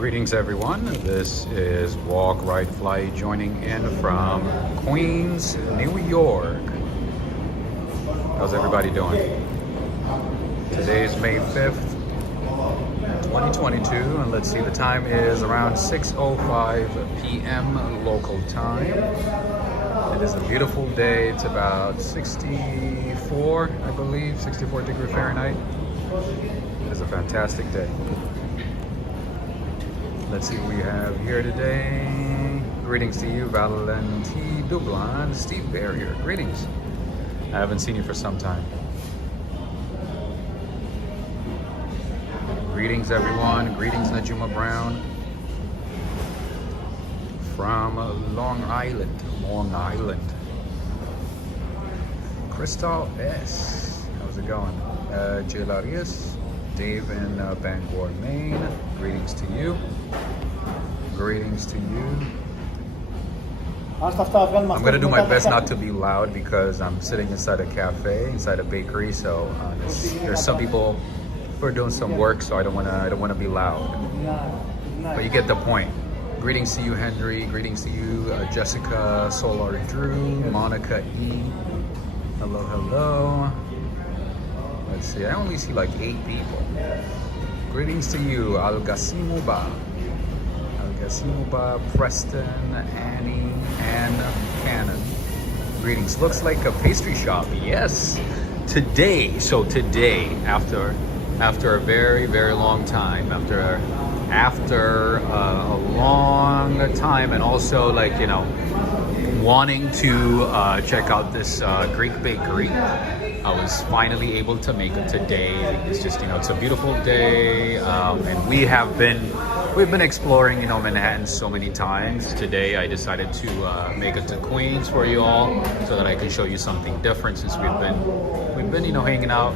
Greetings everyone, this is Walk, Ride, Fly joining in from Queens, New York. How's everybody doing? Today is May 5th, 2022, and let's see, the time is around 6:05 p.m. local time. It is a beautiful day. It's about 64, I believe, 64 degrees Fahrenheit. It is a fantastic day. Let's see what we have here today. Greetings to you, Valenti Dublin, Steve Barrier. Greetings. I haven't seen you for some time. Greetings, everyone. Greetings, Najuma Brown from Long Island. Long Island. Crystal S. How's it going? Gelateria. Dave in Bangor, Maine. Greetings to you. Greetings to you. I'm gonna do my best not to be loud because I'm sitting inside a cafe, inside a bakery. So there's some people who are doing some work, so I don't wanna be loud. But you get the point. Greetings to you, Henry. Greetings to you, Jessica, Solar Drew, Monica E. Hello, hello. Let's see, I only see like 8 people. Greetings to you, Algasimuba. Algasimuba, Preston, Annie, and Cannon. Greetings. Looks like a pastry shop. Yes. Today, after a very, very long time, after a long time, and also like, you know, wanting to check out this Greek bakery, I was finally able to make it today. It's just, you know, it's a beautiful day, and we've been exploring, you know, Manhattan so many times. Today I decided to make it to Queens for you all, so that I can show you something different, since we've been you know, hanging out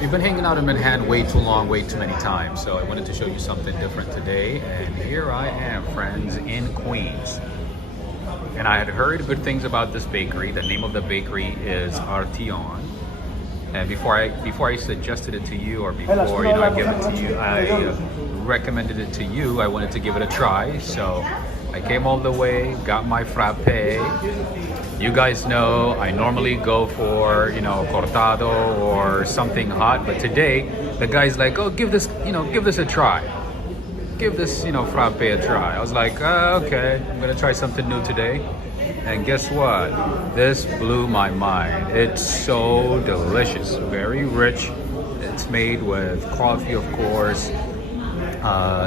we've been hanging out in Manhattan way too long, way too many times. So I wanted to show you something different today, and here I am, friends, in Queens. And I had heard good things about this bakery. The name of the bakery is Artion. And before I suggested it to you, or before, you know, I give it to you, I recommended it to you, I wanted to give it a try. So I came all the way, got my frappe. You guys know I normally go for, you know, cortado or something hot, but today the guy's like, oh, give this a try. Give this, you know, frappe a try. I was like, okay, I'm gonna try something new today. And guess what? This blew my mind. It's so delicious, very rich. It's made with coffee, of course,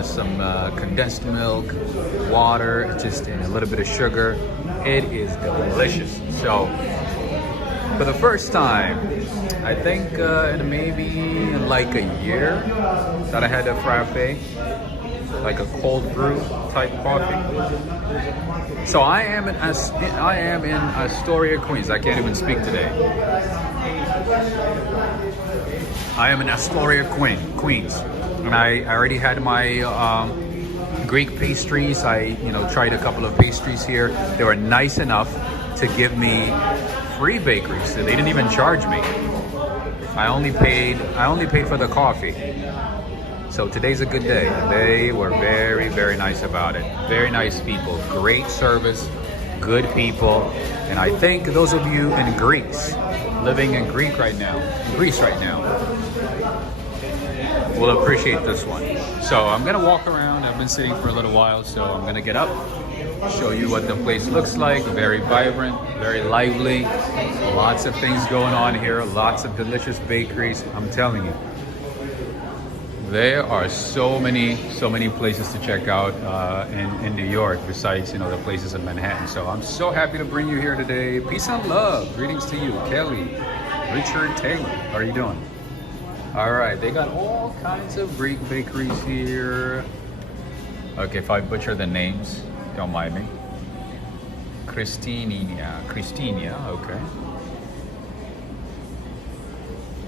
some condensed milk, water, just a little bit of sugar. It is delicious. So for the first time, I think in maybe like a year that I had a frappe, like a cold brew type coffee. So I am in Astoria, Queens. I can't even speak today. I am in Astoria, Queens, and I already had my Greek pastries. I, you know, tried a couple of pastries here. They were nice enough to give me free bakeries. So they didn't even charge me. I only paid for the coffee. So today's a good day. They were very, very nice about it. Very nice people, great service, good people. And I think those of you in Greece, living in Greece right now, will appreciate this one. So I'm gonna walk around. I've been sitting for a little while, so I'm gonna get up, show you what the place looks like. Very vibrant, very lively. Lots of things going on here, lots of delicious bakeries. I'm telling you. There are so many places to check out in New York, besides, you know, the places in Manhattan. So I'm so happy to bring you here today. Peace and love. Greetings to you, Kelly, Richard, Taylor. How are you doing? All right, they got all kinds of Greek bakeries here. Okay, if I butcher the names, don't mind me. Christinia, okay.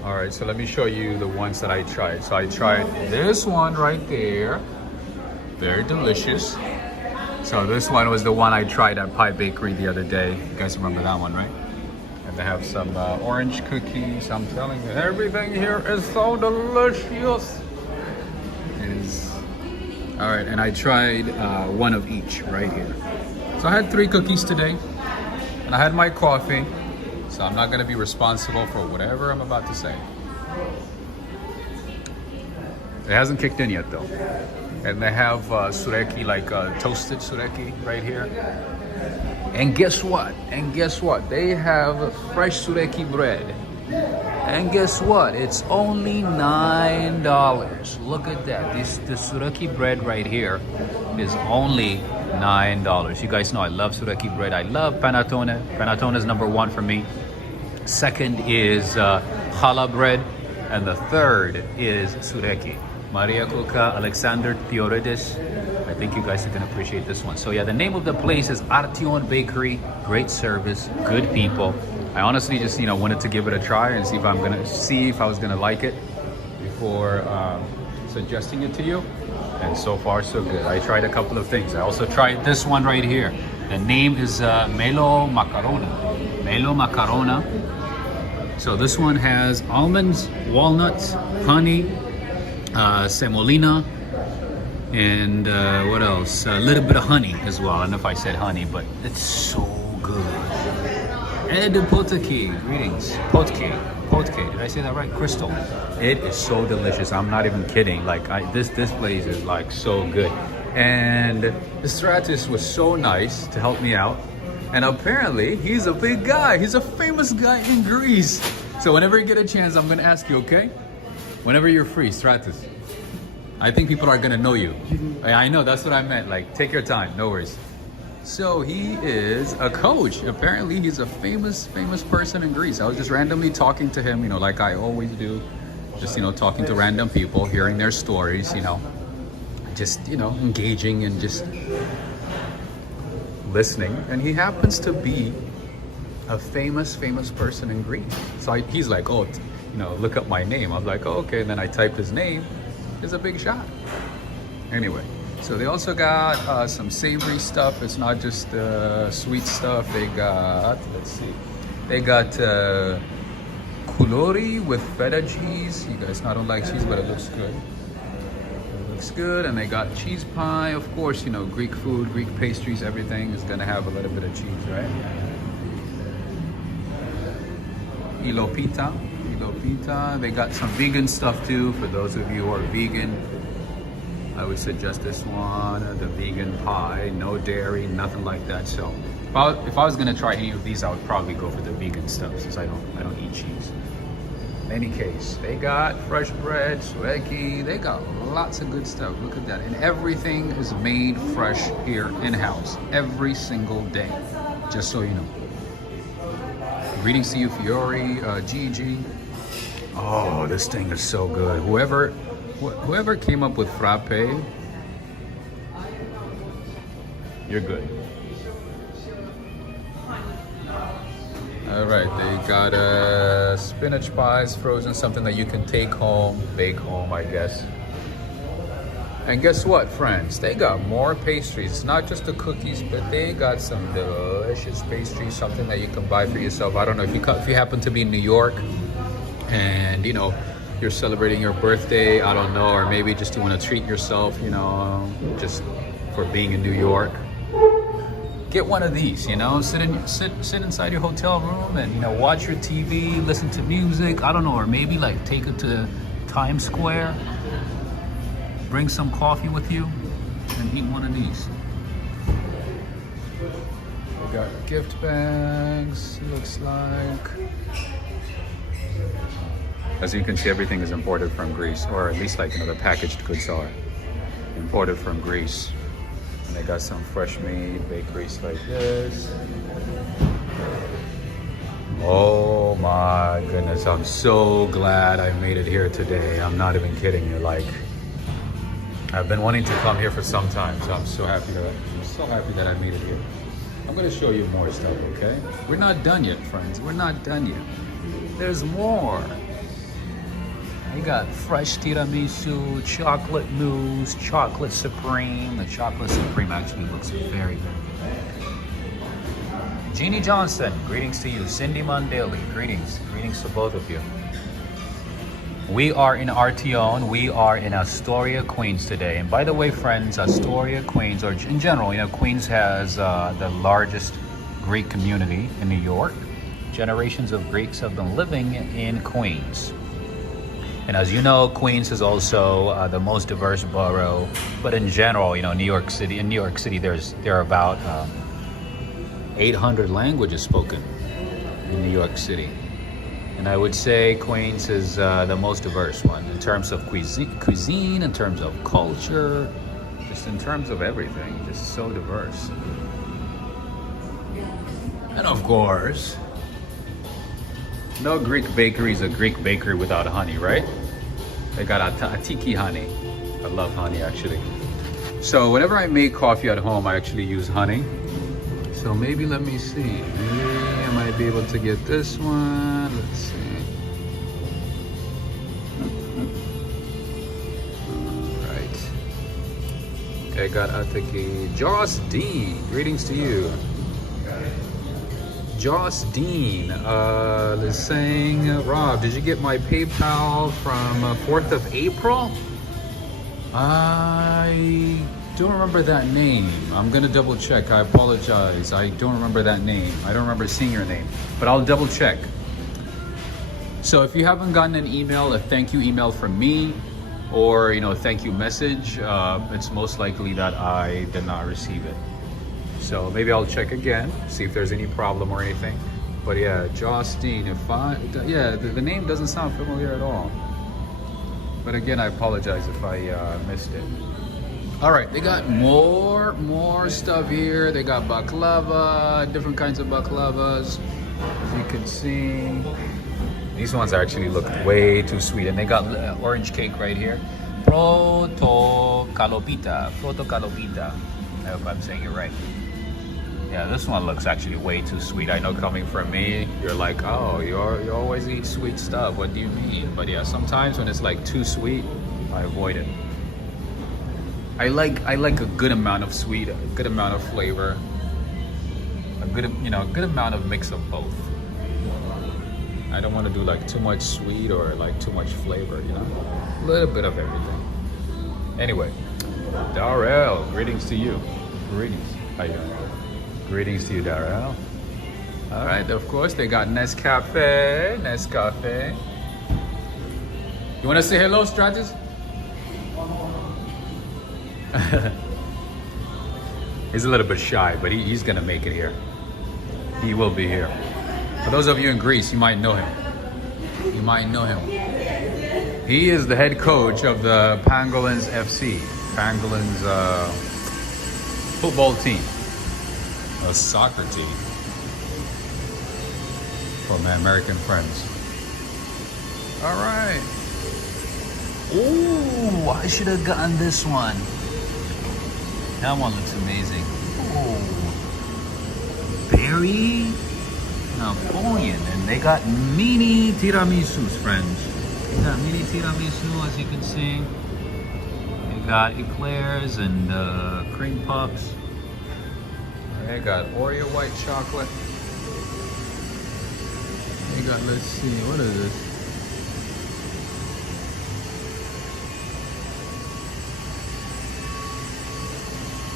All right, so let me show you the ones that I tried. So I tried this one right there. Very delicious. So this one was the one I tried at Pie Bakery the other day. You guys remember that one, right? And they have some orange cookies. I'm telling you, everything here is so delicious. All right, and I tried one of each right here. So I had 3 cookies today, and I had my coffee. So I'm not gonna be responsible for whatever I'm about to say. It hasn't kicked in yet though. And they have sureki, like toasted sureki right here. And guess what? They have fresh sureki bread. And guess what? It's only $9. Look at that. The sureki bread right here is only $9. You guys know I love sureki bread. I love panettone. Panettone is number 1 for me. Second is challah bread. And the third is sureki. Maria Kuka, Alexander Theoridis. I think you guys are gonna appreciate this one. So yeah, the name of the place is Artion Bakery. Great service, good people. I honestly just wanted to give it a try and see if I was gonna like it before suggesting it to you. And so far so good. I tried a couple of things. I also tried this one right here. The name is Melo Macarona. Melo Macarona. So this one has almonds, walnuts, honey, semolina, and what else? A little bit of honey as well. I don't know if I said honey, but it's so good. Ed Potake, greetings. Potke, did I say that right? Crystal. It is so delicious. I'm not even kidding. Like this place is like so good. And the Stratus was so nice to help me out. And apparently he's a big guy. He's a famous guy in Greece. So whenever you get a chance, I'm gonna ask you, okay? Whenever you're free, Stratus. I think people are gonna know you. I know, that's what I meant. Like, take your time, no worries. So he is a coach. Apparently he's a famous person in Greece. I was just randomly talking to him, like I always do. Just, talking to random people, hearing their stories, just, engaging and just listening. And he happens to be a famous person in Greece. So he's like, oh, look up my name. I'm like, oh, okay. And then I typed his name. It's a big shot. Anyway, so they also got some savory stuff. It's not just sweet stuff. They got, let's see, they got kulori with feta cheese. You guys know I don't like cheese, but it looks good. It looks good. And they got cheese pie. Of course, Greek food, Greek pastries, everything is gonna have a little bit of cheese, right? Ilopita. They got some vegan stuff too. For those of you who are vegan, I would suggest this one, the vegan pie. No dairy, nothing like that. So if I was gonna try any of these, I would probably go for the vegan stuff since I don't eat cheese. In any case, they got fresh bread, sureki. They got lots of good stuff. Look at that. And everything is made fresh here in-house every single day, just so you know. Greetings to you, Fiore, Gigi. Oh, this thing is so good. Whoever came up with frappe, you're good. All right, they got spinach pies, frozen, something that you can take home, bake home, I guess. And guess what, friends? They got more pastries. It's not just the cookies, but they got some delicious pastries, something that you can buy for yourself. I don't know if you happen to be in New York and you're celebrating your birthday, I don't know, or maybe just you want to treat yourself, just for being in New York. Get one of these, sit inside your hotel room and watch your TV, listen to music, I don't know, or maybe like take it to Times Square. Bring some coffee with you and eat one of these. We got gift bags, looks like. As you can see, everything is imported from Greece, or at least like the packaged goods are imported from Greece. And they got some fresh made bakeries like this. Oh my goodness, I'm so glad I made it here today. I'm not even kidding you. Like, I've been wanting to come here for some time, so I'm so happy that I made it here. I'm gonna show you more stuff, okay? We're not done yet, friends. We're not done yet. There's more. We got fresh tiramisu, chocolate mousse, chocolate supreme. The chocolate supreme actually looks very, very good. Jeannie Johnson, greetings to you. Cindy Mondale, greetings. Greetings to both of you. We are in Arteon. We are in Astoria, Queens today. And by the way, friends, Astoria, Queens, or in general, Queens has the largest Greek community in New York. Generations of Greeks have been living in Queens. And as you know, Queens is also the most diverse borough. But in general, New York City, there are about 800 languages spoken in New York City. And I would say Queens is the most diverse one in terms of cuisine, in terms of culture, just in terms of everything, just so diverse. And of course, no Greek bakery is a Greek bakery without honey, right? They got atiki honey. I love honey, actually. So whenever I make coffee at home, I actually use honey. So maybe, let me see. Maybe I might be able to get this one. Let's see. All right. Okay, I got atiki. Joss Dean, greetings to you. Joss Dean is saying, Rob, did you get my PayPal from 4th of April? I don't remember that name. I'm gonna double check. I apologize. I don't remember that name. I don't remember seeing your name, but I'll double check. So if you haven't gotten an email, a thank you email from me, or a thank you message, it's most likely that I did not receive it. So maybe I'll check again, see if there's any problem or anything. But yeah, Justine, the name doesn't sound familiar at all. But again, I apologize if I missed it. All right, they got more stuff here. They got baklava, different kinds of baklavas. As you can see, these ones actually look way too sweet. And they got orange cake right here. Protokalopita. I hope I'm saying it right. Yeah, this one looks actually way too sweet. I know, coming from me, you're like, oh, you always eat sweet stuff. What do you mean? But yeah, sometimes when it's like too sweet, I avoid it. I like a good amount of sweet, a good amount of flavor, a good amount of mix of both. I don't want to do like too much sweet or like too much flavor, a little bit of everything. Anyway, Darrell, greetings to you. Greetings. How you doing? Greetings to you, Darrell. All right, of course, they got Nescafe. You want to say hello, Stratus? He's a little bit shy, but he's going to make it here. He will be here. For those of you in Greece, you might know him. He is the head coach of the Pangolins FC. Pangolins football team. A soccer team for my American friends. All right. Oh, I should have gotten this one. That one looks amazing. Oh, berry Napoleon, and they got mini tiramisus, friends. They got mini tiramisu, as you can see. They got eclairs and cream puffs. They got Oreo white chocolate. They got, let's see, what is this?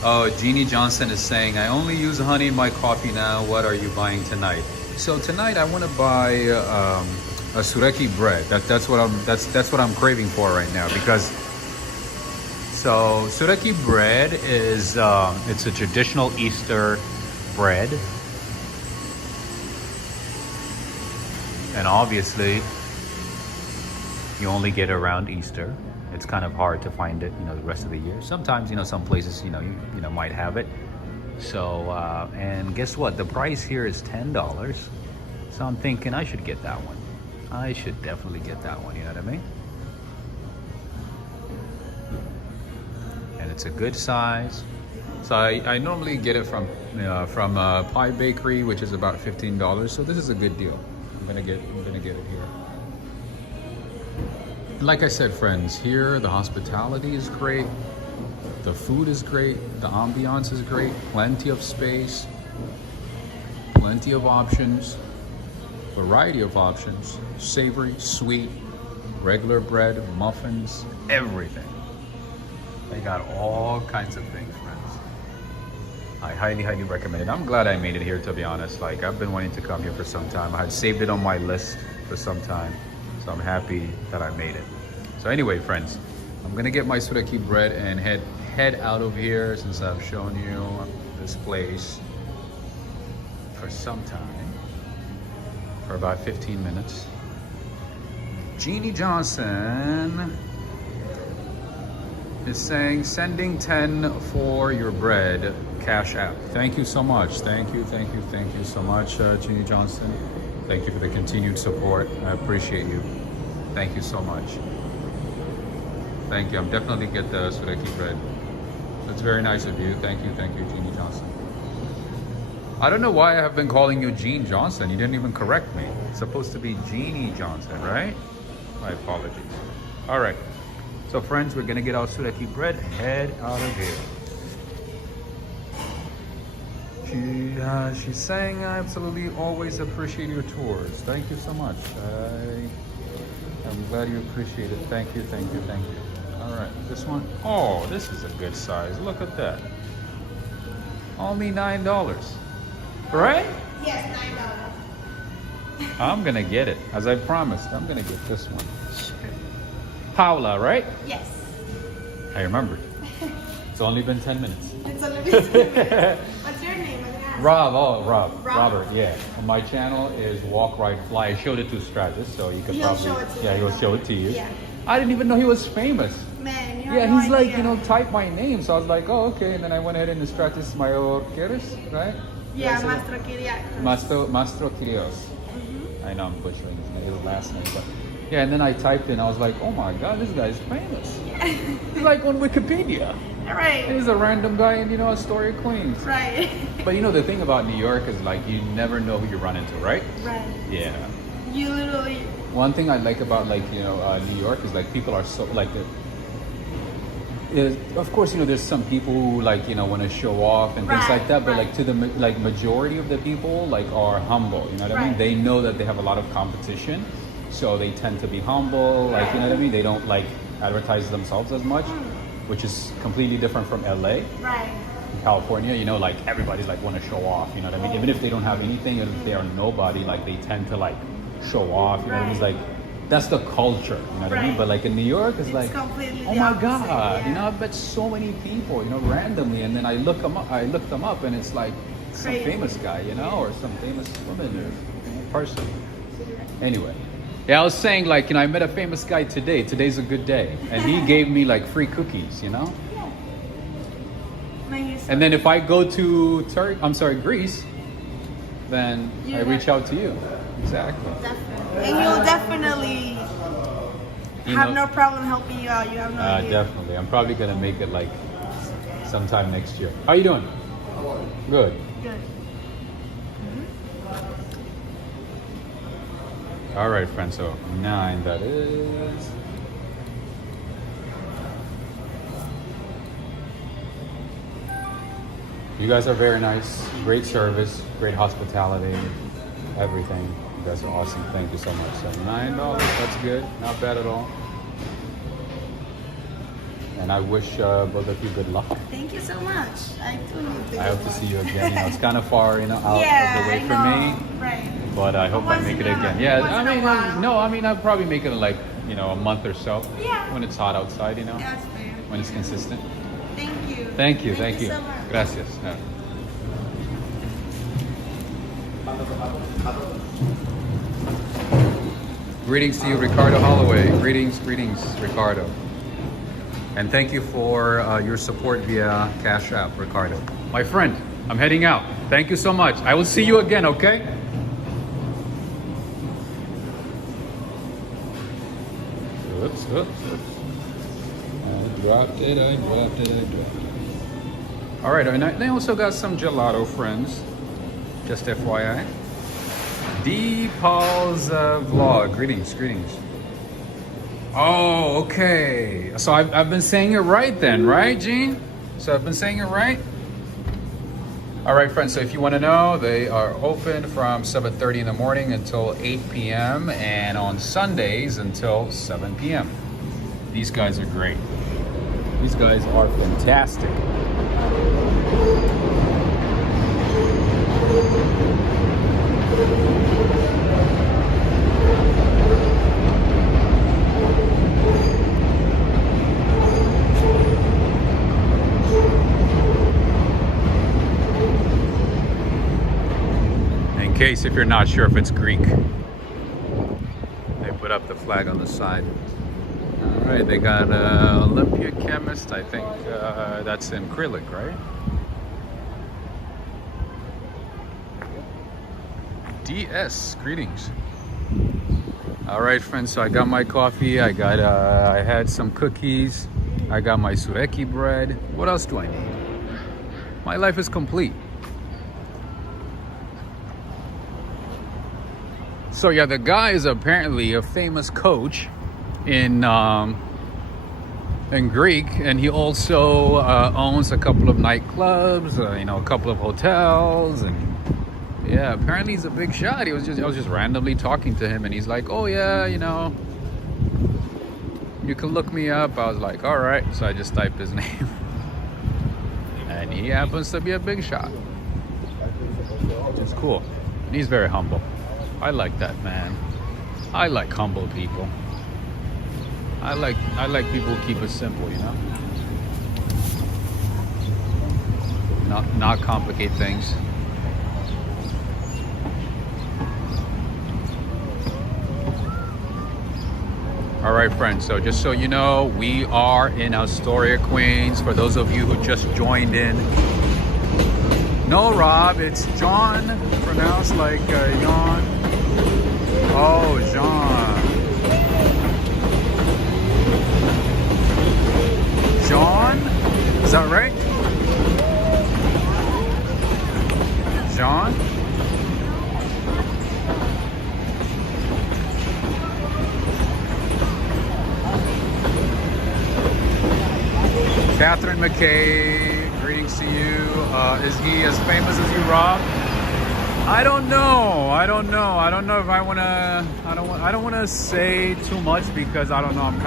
Oh, Jeannie Johnson is saying, I only use honey in my coffee now. What are you buying tonight? So tonight I want to buy a sureki bread. That's what I'm craving for right now, because so sureki bread is it's a traditional Easter bread, and obviously you only get it around Easter. It's kind of hard to find it, the rest of the year. Sometimes, some places, you might have it. So, and guess what? The price here is $10. So I'm thinking I should get that one. I should definitely get that one, you know what I mean? And it's a good size. So I normally get it from Pie Bakery, which is about $15. So this is a good deal. I'm gonna get it here. Like I said, friends, here the hospitality is great, the food is great, the ambiance is great, plenty of space, plenty of options, variety of options, savory, sweet, regular bread, muffins, everything. They got all kinds of things, friends. I highly, highly recommend it. I'm glad I made it here, to be honest. Like, I've been wanting to come here for some time. I had saved it on my list for some time. So I'm happy that I made it. So anyway, friends, I'm gonna get my suraki bread and head out of here, since I've shown you this place for some time, for about 15 minutes. Jeannie Johnson is saying, sending 10 for your bread, Cash App. Thank you so much. Thank you so much, Jeannie Johnson. Thank you for the continued support. I appreciate you. Thank you so much. Thank you. I'm definitely get the suraki bread. That's very nice of you. Thank you, Jeannie Johnson. I don't know why I have been calling you Jean Johnson. You didn't even correct me. It's supposed to be Jeannie Johnson, right? My apologies. All right. So friends, we're gonna get our suraki bread and head out of here. She's saying, I absolutely always appreciate your tours. Thank you so much. I'm glad you appreciate it. Thank you. All right, this one. Oh, this is a good size. Look at that. Only $9, right? Yes, $9. I'm gonna get it, as I promised. I'm gonna get this one. Paula, right? Yes. I remembered. It's only been 10 minutes. It's only been 10 minutes. What's your name? Rob. Robert, yeah. And my channel is Walk, Ride, Fly. I showed it to Stratus, so you could probably... Show it to yeah, you. he'll show it to you. Yeah. I didn't even know he was famous. Man, you Yeah, have no he's like, idea. type my name. So I was like, oh, okay. And then I went ahead and Stratus Mayor Quieres, right? Yeah, Mastro Kiriakos. Mastro Quirios. I know I'm butchering his last name, but yeah. And then I typed in, I was like, oh my God, this guy's famous. He's like on Wikipedia. Right. He's a random guy in, Astoria, Queens. Right. But the thing about New York is like, you never know who you run into, right? Right. Yeah. You literally... One thing I like about New York is like people are so like, of course, there's some people who want to show off and things like that, but like to the majority of the people are humble, you know what I mean? They know that they have a lot of competition, so they tend to be humble, you know what I mean? They don't advertise themselves as much, which is completely different from LA. Right. In California, everybody's want to show off, you know what I mean? Even if they don't have anything, if they are nobody, they tend to show off, you know what I mean? It's like, that's the culture, you know what I mean? But in New York, it's like, oh my God, I bet so many people, randomly, and then I look them up, and it's like some famous guy, or some famous woman or person. Anyway, yeah, I was saying I met a famous guy today. Today's a good day, and he gave me free cookies, Yeah. And then if I go to Greece, then I reach out to you. Exactly. Definitely. And you'll definitely have no problem helping you out. You have no idea. Definitely. I'm probably going to make it sometime next year. How you doing? Good. Good. All right, friends. So 9, that is. You guys are very nice. Great service. Great hospitality. Everything. You guys are awesome. Thank you so much. So $9. That's good. Not bad at all. And I wish both of you good luck. Thank you so much. I do need to. I hope to see you again. It's kind of far, out of the way for me. Right. But I hope I make it again. Yeah, I'll probably make it in a month or so. Yeah. When it's hot outside, That's fair. when it's consistent. Thank you. Thank you. So much. Gracias. Yeah. Greetings to you, Ricardo Holloway. Greetings, Ricardo. And thank you for your support via Cash App, Ricardo. My friend, I'm heading out. Thank you so much. I will see you again, okay? Oops. I dropped it. All right, and I also got some gelato, friends. Just FYI. D. Paul's vlog. Greetings. Oh, okay. So I've been saying it right then, right, Gene? So I've been saying it right? All right, friends, so if you want to know, they are open from 7:30 in the morning until 8 p.m. and on Sundays until 7 p.m. These guys are great. These guys are fantastic. In case if you're not sure if it's Greek, they put up the flag on the side. All right, they got Olympia Chemist. I think that's in acrylic, right? DS, greetings. All right, friends, so I got my coffee. I had some cookies. I got my sureki bread. What else do I need? My life is complete. So yeah, the guy is apparently a famous coach in Greek, and he also owns a couple of nightclubs, a couple of hotels, and yeah, apparently he's a big shot. I was just randomly talking to him, and he's like, "Oh yeah, you can look me up." I was like, "All right," so I just typed his name, and he happens to be a big shot, which is cool. And he's very humble. I like that, man. I like humble people. I like people who keep it simple, Not complicate things. All right, friends, so just so you know, we are in Astoria, Queens. For those of you who just joined in. No, Rob, it's John, pronounced like Jan. Oh, John. John? Is that right? John? Catherine McKay, greetings to you. Is he as famous as you, Rob? I don't know. I don't know if I wanna. I don't wanna say too much because I don't know. I'm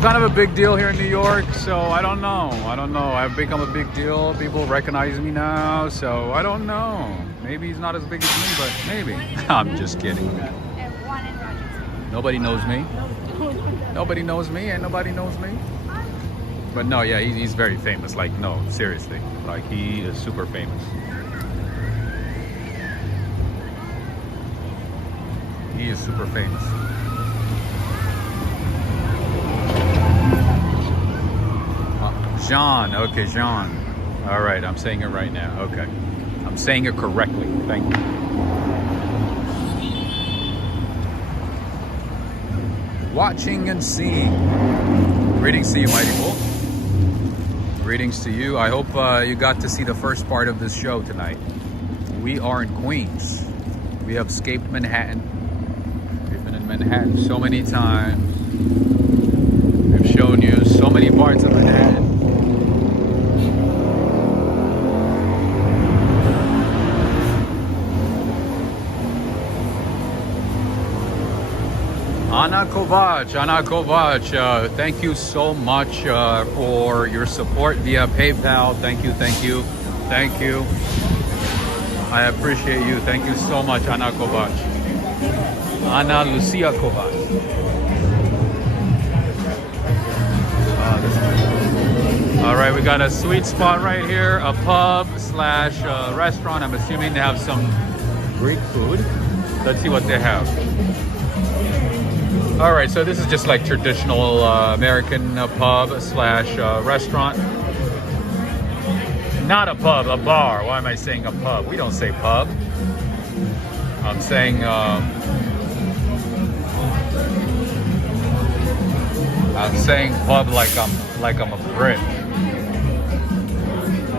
kind of a big deal here in New York, so I don't know. I've become a big deal. People recognize me now, so I don't know. Maybe he's not as big as me, but maybe. I'm just kidding. Nobody knows me. Nobody knows me, and nobody knows me. But no, yeah, he's very famous. Like, no, seriously. Like, he is super famous. He is super famous. Jean, okay, Jean. All right, I'm saying it right now. Okay, I'm saying it correctly. Thank you. Watching and seeing. Greetings to you, Mighty Wolf. Greetings to you. I hope you got to see the first part of this show tonight. We are in Queens. We have escaped Manhattan. We've been in Manhattan so many times. We've shown you so many parts of Manhattan. Anna Kovac, thank you so much for your support via PayPal. Thank you. I appreciate you. Thank you so much, Anna Kovac. Ana Lucia Kovac. All right, we got a sweet spot right here, a pub / restaurant. I'm assuming they have some Greek food. Let's see what they have. All right, so this is just like traditional American pub / restaurant. Not a pub, a bar. Why am I saying a pub? We don't say pub. I'm saying pub like I'm a Brit.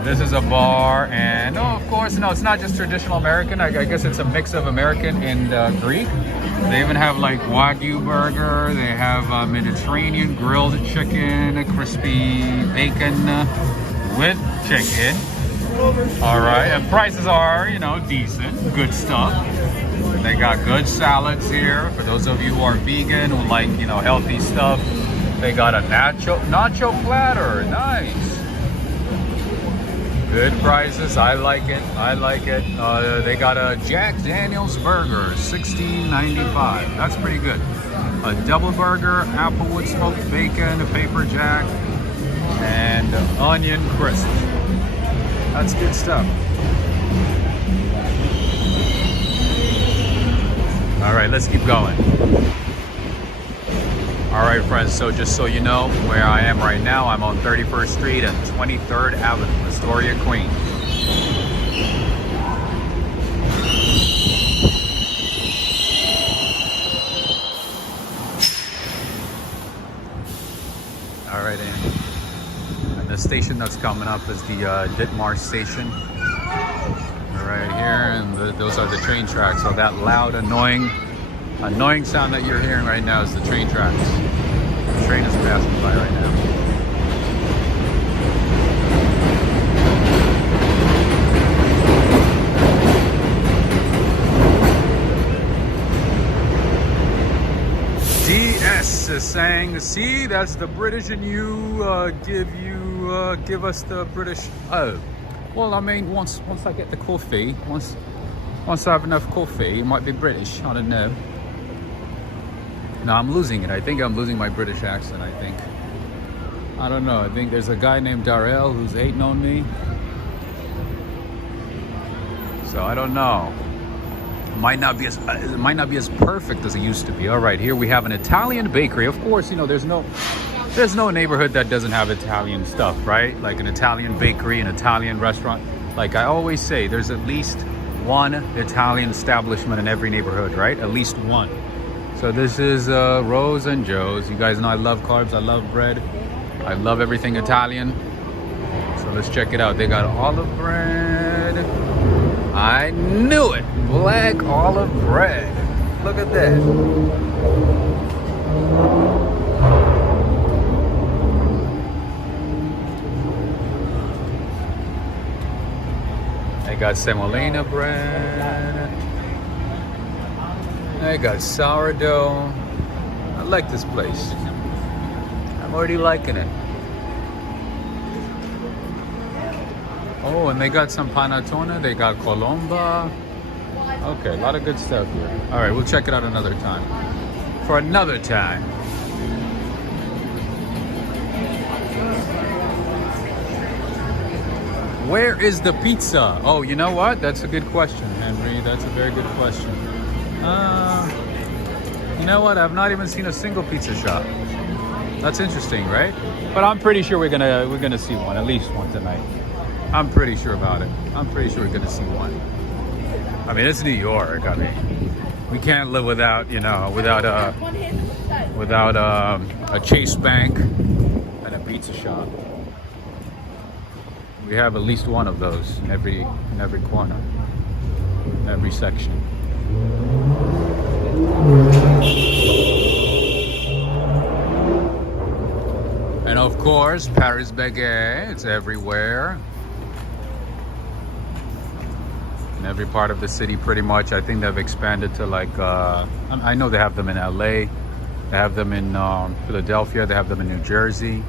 This is a bar, and no, of course, no, it's not just traditional American. I guess it's a mix of American and Greek. They even have like Wagyu burger. They have Mediterranean grilled chicken, crispy bacon with chicken. All right, and prices are, you know, decent, good stuff. They got good salads here. For those of you who are vegan, who like, you know, healthy stuff, they got a nacho platter. Nice. Good prices. I like it. I like it. They got a Jack Daniel's burger, $16.95. That's pretty good. A double burger, applewood smoked bacon, a paper jack, and onion crisp. That's good stuff. All right, let's keep going. All right, friends, so just so you know where I am right now, I'm on 31st Street and 23rd Avenue, Astoria, Queens. All right, and the station that's coming up is the Ditmar station. Right here, and those are the train tracks. So that loud, annoying sound that you're hearing right now is the train tracks. The train is passing by right now. DS is saying, see, that's the British in you. Give us the British. Oh. Well, I mean, once I get the coffee, once I have enough coffee, it might be British. I don't know. No, I'm losing it. I think I'm losing my British accent, I think. I don't know. I think there's a guy named Darrell who's hating on me. So I don't know. It might not be as perfect as it used to be. All right, here we have an Italian bakery. Of course, you know, there's no neighborhood that doesn't have Italian stuff, right? Like an Italian bakery, an Italian restaurant. Like I always say, there's at least one Italian establishment in every neighborhood, right? At least one. So this is Rose and Joe's. You guys know I love carbs, I love bread, I love everything Italian. So let's check it out. They got olive bread. I knew it! Black olive bread. Look at that. They got semolina bread. They got sourdough. I like this place. I'm already liking it. Oh, and they got some panettone. They got colomba. Okay, a lot of good stuff here. All right, we'll check it out another time. For another time. Where is the pizza? Oh, you know what? That's a good question, Henry. That's a very good question. You know what? I've not even seen a single pizza shop. That's interesting, right? But I'm pretty sure we're gonna see one, at least one tonight. I'm pretty sure about it. I'm pretty sure we're gonna see one. I mean, it's New York. I mean, we can't live without, you know, without a Chase Bank and a pizza shop. We have at least one of those in every corner, in every section. And of course, Paris Baguette, it's everywhere. In every part of the city, pretty much. I think they've expanded to like, I know they have them in LA, they have them in Philadelphia, they have them in New Jersey.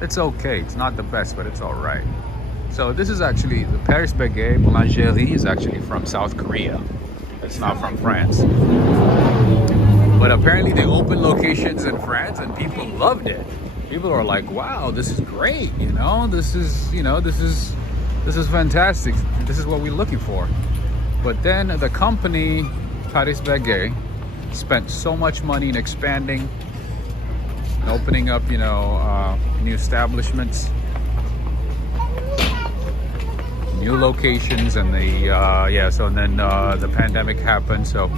It's okay, it's not the best, but it's all right. So this is actually, the Paris Baguette Boulangerie is actually from South Korea. It's not from France. But apparently they opened locations in France and people loved it. People are like, wow, this is great, you know? This is fantastic. This is what we're looking for. But then the company, Paris Baguette, spent so much money in expanding and opening up, you know, new establishments, new locations, and then the pandemic happened, so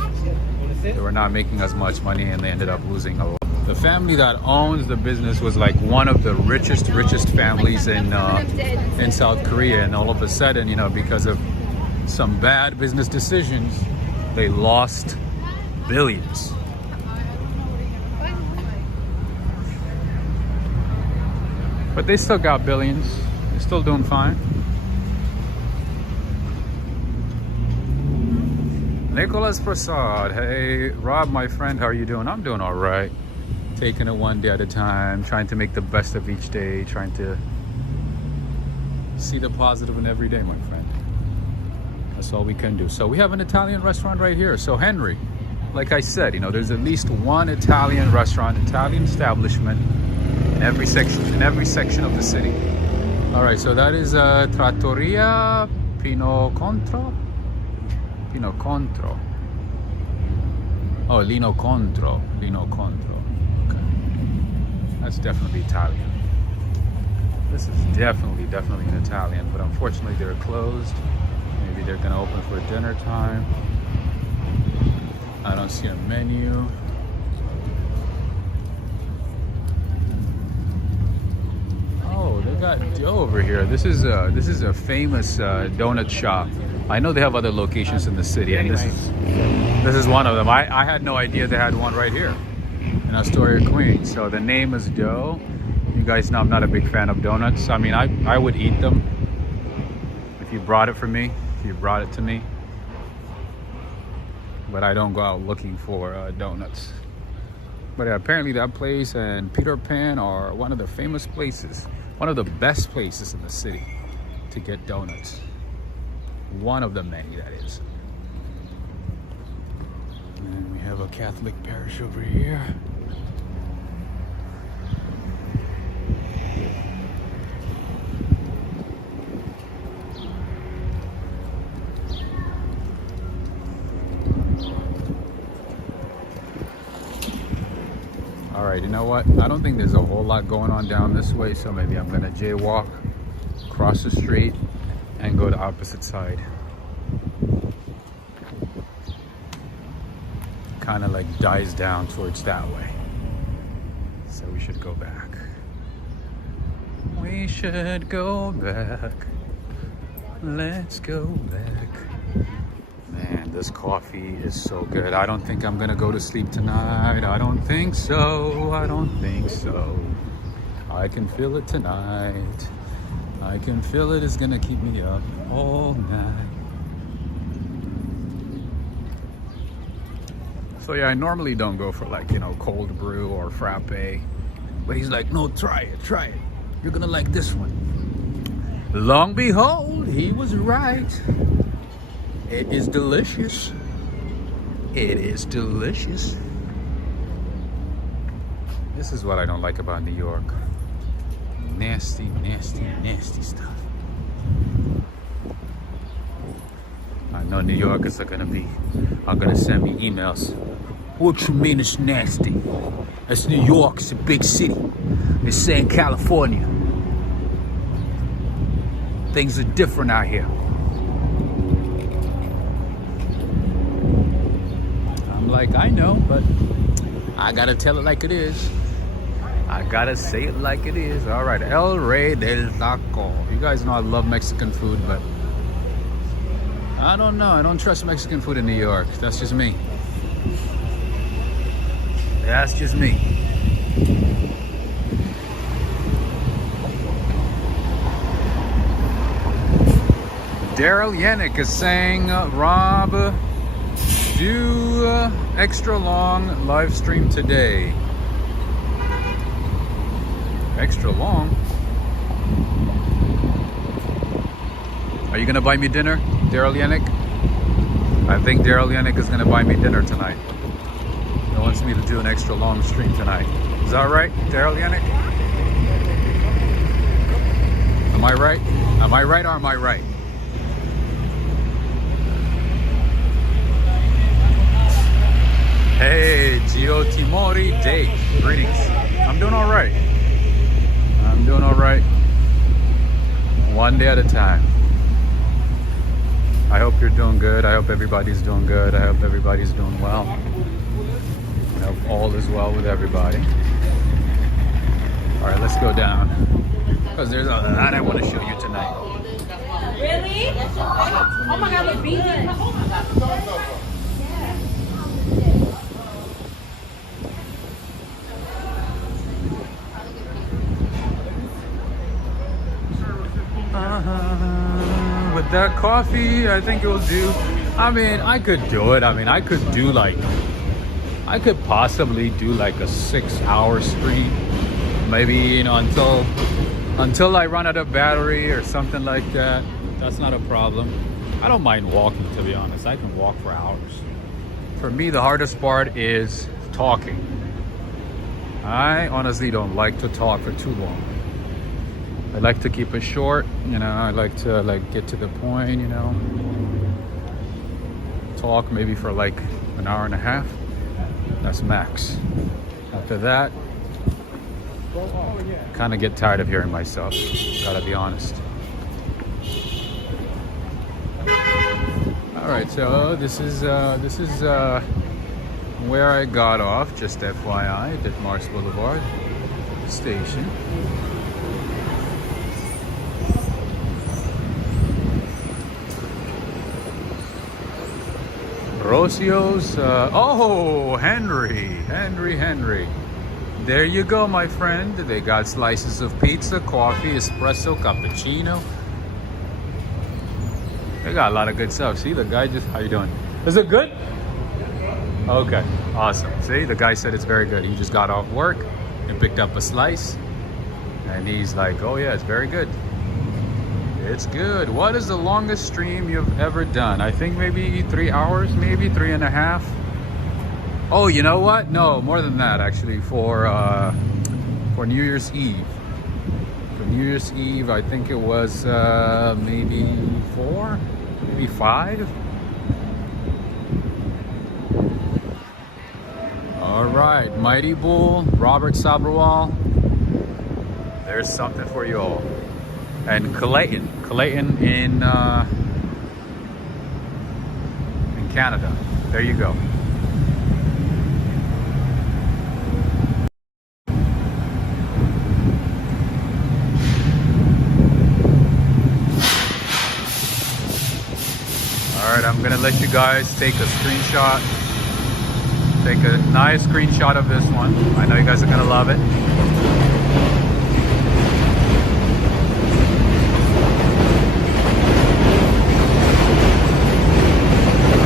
they were not making as much money and they ended up losing a lot. The family that owns the business was like one of the richest families in South Korea, and all of a sudden, you know, because of some bad business decisions, they lost billions. But they still got billions. They're still doing fine. Nicholas Prasad. Hey, Rob, my friend, how are you doing? I'm doing all right. Taking it one day at a time, trying to make the best of each day, trying to see the positive in every day, my friend. That's all we can do. So we have an Italian restaurant right here. So Henry, like I said, you know, there's at least one Italian restaurant, Italian establishment in every section of the city. All right, so that is Trattoria Pino Contro. Oh, Lino Contro. Okay. That's definitely Italian. This is definitely an Italian, but unfortunately they're closed. Maybe they're gonna open for dinner time. I don't see a menu. Oh, they got dough over here. This is a famous donut shop. I know they have other locations in the city, and this is one of them. I had no idea they had one right here in Astoria, Queens. So the name is Dough. You guys know I'm not a big fan of donuts. I mean, I would eat them if you brought it for me, if you brought it to me. But I don't go out looking for donuts. But apparently that place and Peter Pan are one of the famous places, one of the best places in the city to get donuts. One of the many, that is. And we have a Catholic parish over here. All right, you know what? I don't think there's a whole lot going on down this way, so maybe I'm gonna jaywalk across the street and go the opposite side. Kind of like dies down towards that way. So we should go back. We should go back. Let's go back. Man, this coffee is so good. I don't think I'm gonna go to sleep tonight. I don't think so. I can feel it tonight. I can feel it is gonna keep me up all night. So yeah, I normally don't go for like, you know, cold brew or frappe. But he's like, no, try it. You're gonna like this one. Long behold, he was right. It is delicious. It is delicious. This is what I don't like about New York. Nasty stuff. I know New Yorkers are gonna send me emails. What you mean it's nasty? It's New York, it's a big city. It's saying California. Things are different out here. I'm like, I know, but I gotta tell it like it is. I gotta say it like it is. All right, El Rey del Taco. You guys know I love Mexican food, but I don't know. I don't trust Mexican food in New York. That's just me. That's just me. Daryl Yannick is saying, Rob, do extra long live stream today. Extra long? Are you gonna buy me dinner, Daryl Yannick? I think Daryl Yannick is gonna buy me dinner tonight. He wants me to do an extra long stream tonight. Is that right, Daryl Yannick? Am I right? Am I right or am I right? Hey, Gio Timori Day. Greetings. I'm doing all right. I'm doing all right. One day at a time. I hope you're doing good. I hope everybody's doing good. I hope everybody's doing well. I hope all is well with everybody. All right, let's go down. Because there's a lot I want to show you tonight. Really? Oh my God, the bees. With that coffee, I think it will do. I mean, I could do it. I mean, I could possibly do like a 6-hour stream, maybe, you know, until I run out of battery or something like that. That's not a problem. I don't mind walking, to be honest. I can walk for hours. For me, the hardest part is talking. I honestly don't like to talk for too long. I like to keep it short, you know. I like to get to the point, you know. Talk maybe for like an hour and a half. That's max. After that, kind of get tired of hearing myself. Gotta be honest. All right, so this is where I got off. Just FYI, at Mars Boulevard station. Rocio's, oh, Henry. There you go, my friend. They got slices of pizza, coffee, espresso, cappuccino. They got a lot of good stuff. See, the guy just, how you doing? Is it good? Okay, awesome. See, the guy said it's very good. He just got off work and picked up a slice. And he's like, oh yeah, it's very good. It's good. What is the longest stream you've ever done? I think maybe 3 hours, maybe 3.5. Oh, you know what? No, more than that actually. For New Year's Eve. For New Year's Eve, I think it was maybe 4, maybe 5. All right, Mighty Bull, Robert Sabrawal. There's something for you all. And Clayton in Canada. There you go. All right, I'm gonna let you guys take a screenshot. Take a nice screenshot of this one. I know you guys are gonna love it.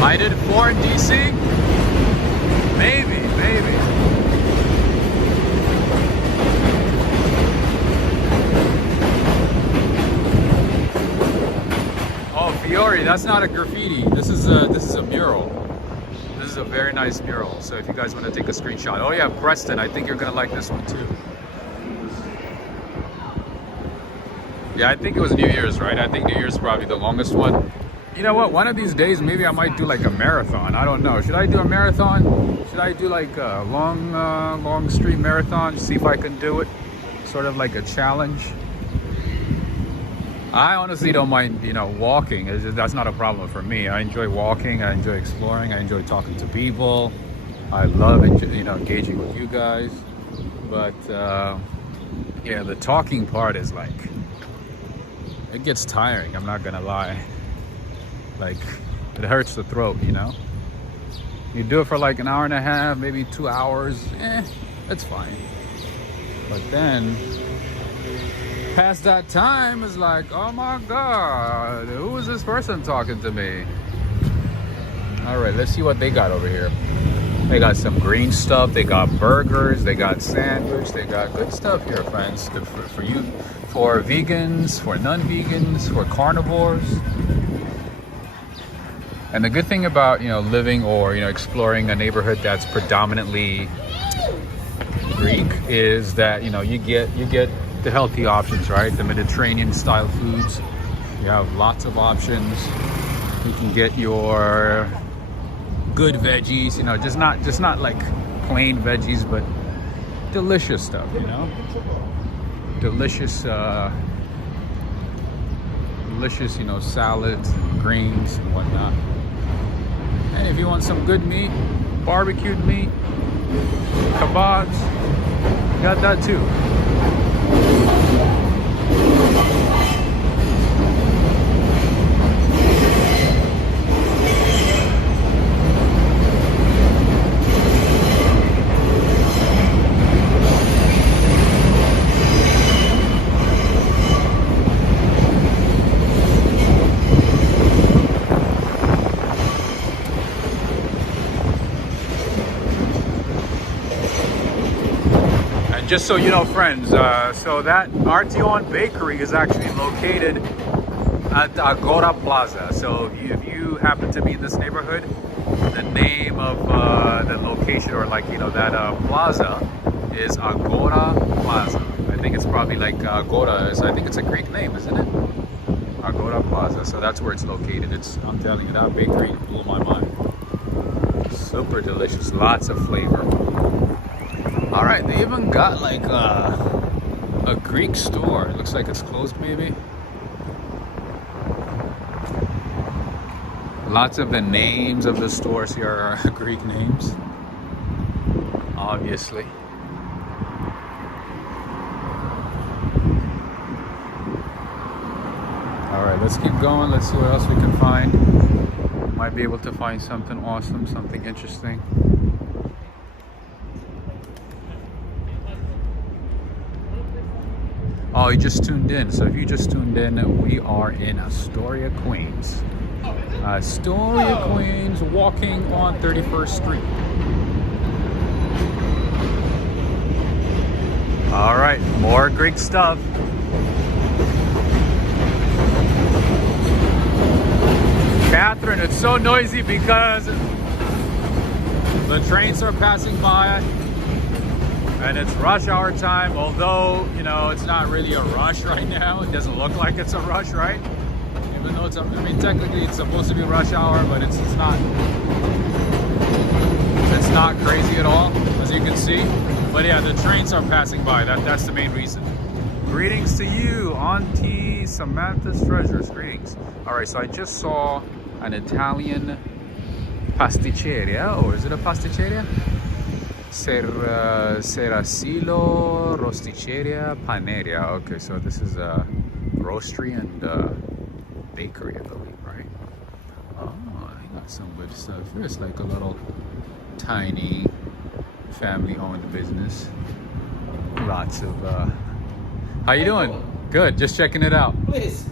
I did 4 in DC? Maybe. Oh, Fiore, that's not a graffiti. This is a mural. This is a very nice mural. So if you guys want to take a screenshot. Oh yeah, Preston, I think you're gonna like this one too. Yeah, I think it was New Year's, right? I think New Year's is probably the longest one. You know what? One of these days, maybe I might do like a marathon. I don't know. Should I do a marathon? Should I do like a long stream marathon? See if I can do it. Sort of like a challenge. I honestly don't mind, you know, walking. That's not a problem for me. I enjoy walking. I enjoy exploring. I enjoy talking to people. I love, you know, engaging with you guys. But yeah, the talking part is like, it gets tiring. I'm not gonna lie. Like, it hurts the throat, you know? You do it for like an hour and a half, maybe 2 hours, it's fine. But then, past that time, it's like, oh my God, who is this person talking to me? All right, let's see what they got over here. They got some green stuff, they got burgers, they got sandwich, they got good stuff here, friends. Good for you, for vegans, for non-vegans, for carnivores. And the good thing about, you know, living or, you know, exploring a neighborhood that's predominantly Greek is that, you know, you get the healthy options, right? The Mediterranean style foods. You have lots of options. You can get your good veggies, you know, just not like plain veggies, but delicious stuff, you know? Delicious, you know, salads and greens and whatnot. And if you want some good meat, barbecued meat, kebabs, you got that too. just so you know, friends, so that Artion Bakery is actually located at Agora Plaza. So if you happen to be in this neighborhood, the name of the location, or like, you know, that plaza is Agora Plaza. I think it's probably like Agora is, I think it's a Greek name, isn't it? Agora Plaza. So that's where it's located. I'm telling you, that bakery blew my mind. Super delicious, lots of flavor. All right, they even got like a Greek store. It looks like it's closed, maybe. Lots of the names of the stores here are Greek names, obviously. All right, let's keep going. Let's see what else we can find. Might be able to find something awesome, something interesting. Oh, you just tuned in. So if you just tuned in, we are in Astoria, Queens. Astoria, Queens, walking on 31st Street. All right, more Greek stuff. Catherine, it's so noisy because the trains are passing by and it's rush hour time, although, you know, it's not really a rush right now. It doesn't look like it's a rush, right? Even though I mean, technically it's supposed to be rush hour, but it's not crazy at all, as you can see. But yeah, the trains are passing by. That's the main reason. Greetings to you, Auntie Samantha's Treasures. Greetings. All right, so I just saw an Italian pasticceria, or is it a pasticceria? Serasilo Rosticceria Paneria. Okay, so this is a roastery and bakery, I believe, right? Oh, they got some good stuff. It's like a little tiny family-owned business. Lots of how you doing? Good, just checking it out. Please.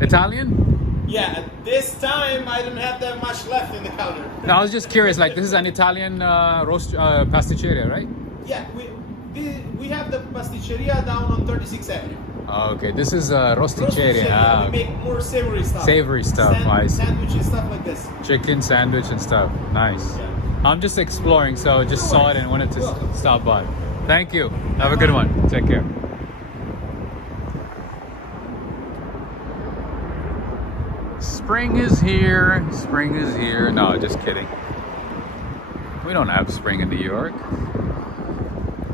Italian? Yeah, at this time I don't have that much left in the counter. No, I was just curious, like this is an Italian pasticceria, right? Yeah, we have the pasticceria down on 36th Avenue. Oh, okay, this is rosticceria. We make more savory stuff. Savory stuff, I see. Sandwiches, stuff like this. Chicken sandwich and stuff. Nice. Yeah. I'm just exploring, so just saw it and wanted to stop by. Thank you. Have a good one. Take care. Spring is here. Spring is here. No, just kidding. We don't have spring in New York.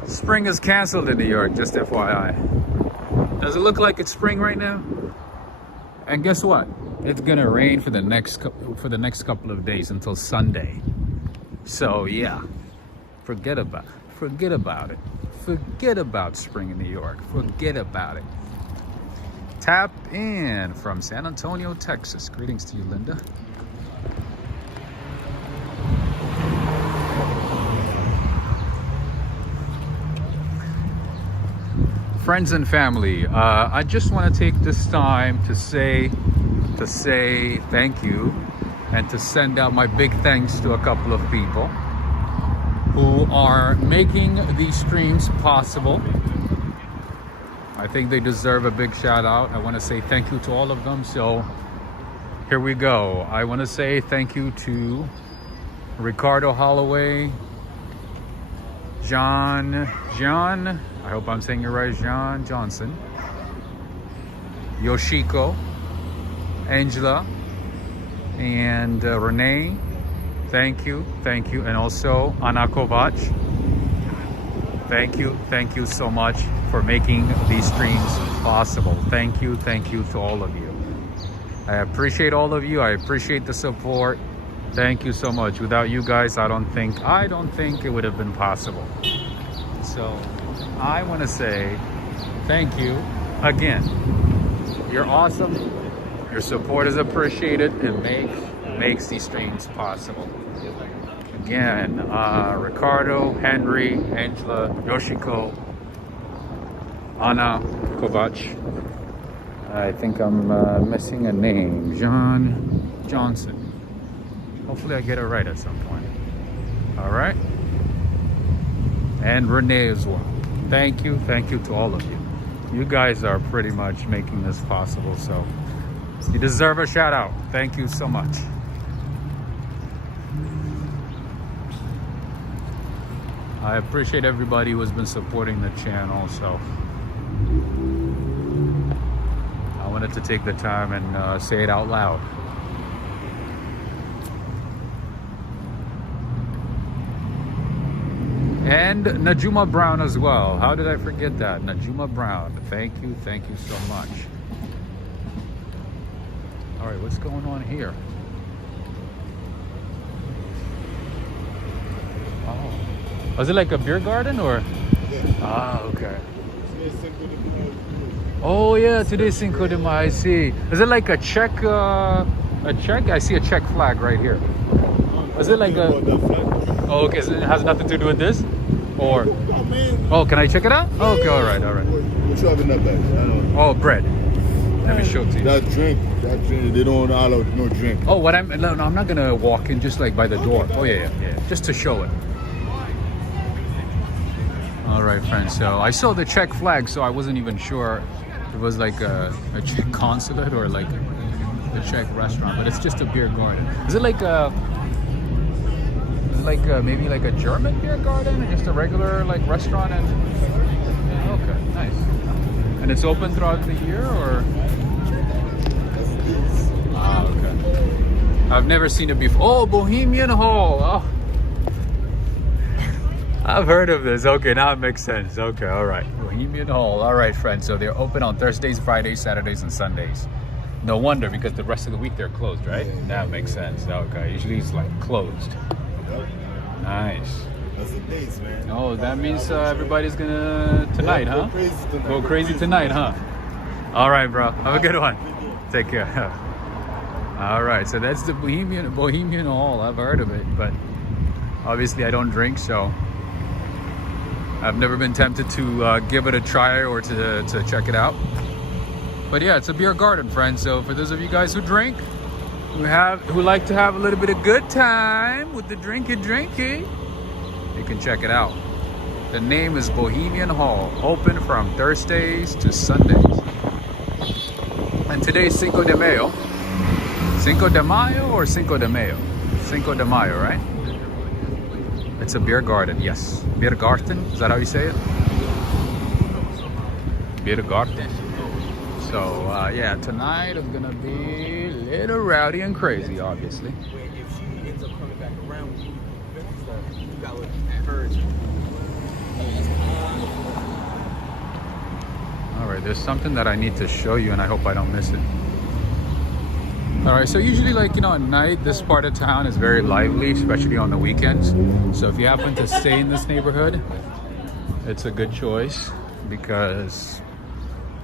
Spring is canceled in New York, just FYI. Does it look like it's spring right now? And guess what? It's gonna rain for the next couple of days until Sunday. So yeah, forget about it. Forget about spring in New York. Forget about it. Tap in from San Antonio, Texas. Greetings to you, Linda. Friends and family, I just want to take this time to say thank you and to send out my big thanks to a couple of people who are making these streams possible. I think they deserve a big shout out. I want to say thank you to all of them. So here we go. I want to say thank you to Ricardo Holloway, John, I hope I'm saying it right, John Johnson, Yoshiko, Angela, and Renee. Thank you, and also Anna Kovac. Thank you so much for making these streams possible. Thank you to all of you. I appreciate all of you. I appreciate the support. Thank you so much. Without you guys, I don't think it would have been possible. So I want to say thank you again. You're awesome. Your support is appreciated and makes these streams possible. Again, Ricardo, Henry, Angela, Yoshiko, Anna Kovac. I think I'm missing a name. John Johnson. Hopefully I get it right at some point. All right. And Renee as well. Thank you to all of you. You guys are pretty much making this possible, so you deserve a shout out. Thank you so much. I appreciate everybody who has been supporting the channel, so I wanted to take the time and say it out loud. And Najuma Brown as well. How did I forget that? Najuma Brown. Thank you so much. All right, what's going on here? Oh, was it like a beer garden or? Yeah. Ah, okay. Oh yeah, today's Cinco de Mayo. I see. Is it like a Czech? A Czech? I see a Czech flag right here. Is it like a? Oh, okay. So it has nothing to do with this, or? I mean, Oh, can I check it out? Oh, okay, all right. what you have in that bag? I don't know. Oh, bread. Let me show it to you. That drink, they don't allow no drink. Oh, what no, I'm not gonna walk in just like by the door. Oh yeah, just to show it. All right, friends. So I saw the Czech flag, so I wasn't even sure it was like a Czech consulate or like a Czech restaurant, but it's just a beer garden. Is it like a? Maybe like a German beer garden, or just a regular like restaurant? And yeah, okay, nice. And it's open throughout the year, or? Ah, okay. I've never seen it before. Oh, Bohemian Hall. Oh, I've heard of this. Okay, now it makes sense. Okay, all right. Bohemian Hall. All right, friends. So they're open on Thursdays, Fridays, Saturdays, and Sundays. No wonder, because the rest of the week they're closed, right? That makes sense. Okay, usually it's like closed. Nice. That's the days, man. Oh, that means everybody's gonna tonight, huh? Go crazy tonight, huh? All right, bro. Have a good one. Take care. All right, so that's the Bohemian Hall. I've heard of it, but obviously I don't drink, so I've never been tempted to give it a try or to check it out. But yeah, it's a beer garden, friends. So for those of you guys who drink, who like to have a little bit of good time with the drinky, you can check it out. The name is Bohemian Hall, open from Thursdays to Sundays. And today's Cinco de Mayo. Cinco de Mayo or Cinco de Mayo? Cinco de Mayo, right? It's a beer garden, yes. Beer garden, is that how you say it? Beer garden. So yeah, tonight is gonna be a little rowdy and crazy, obviously. If she ends up coming back around with you, you gotta encourage her. All right, there's something that I need to show you, and I hope I don't miss it. All right, so usually, like, you know, at night, this part of town is very lively, especially on the weekends. So if you happen to stay in this neighborhood, it's a good choice, because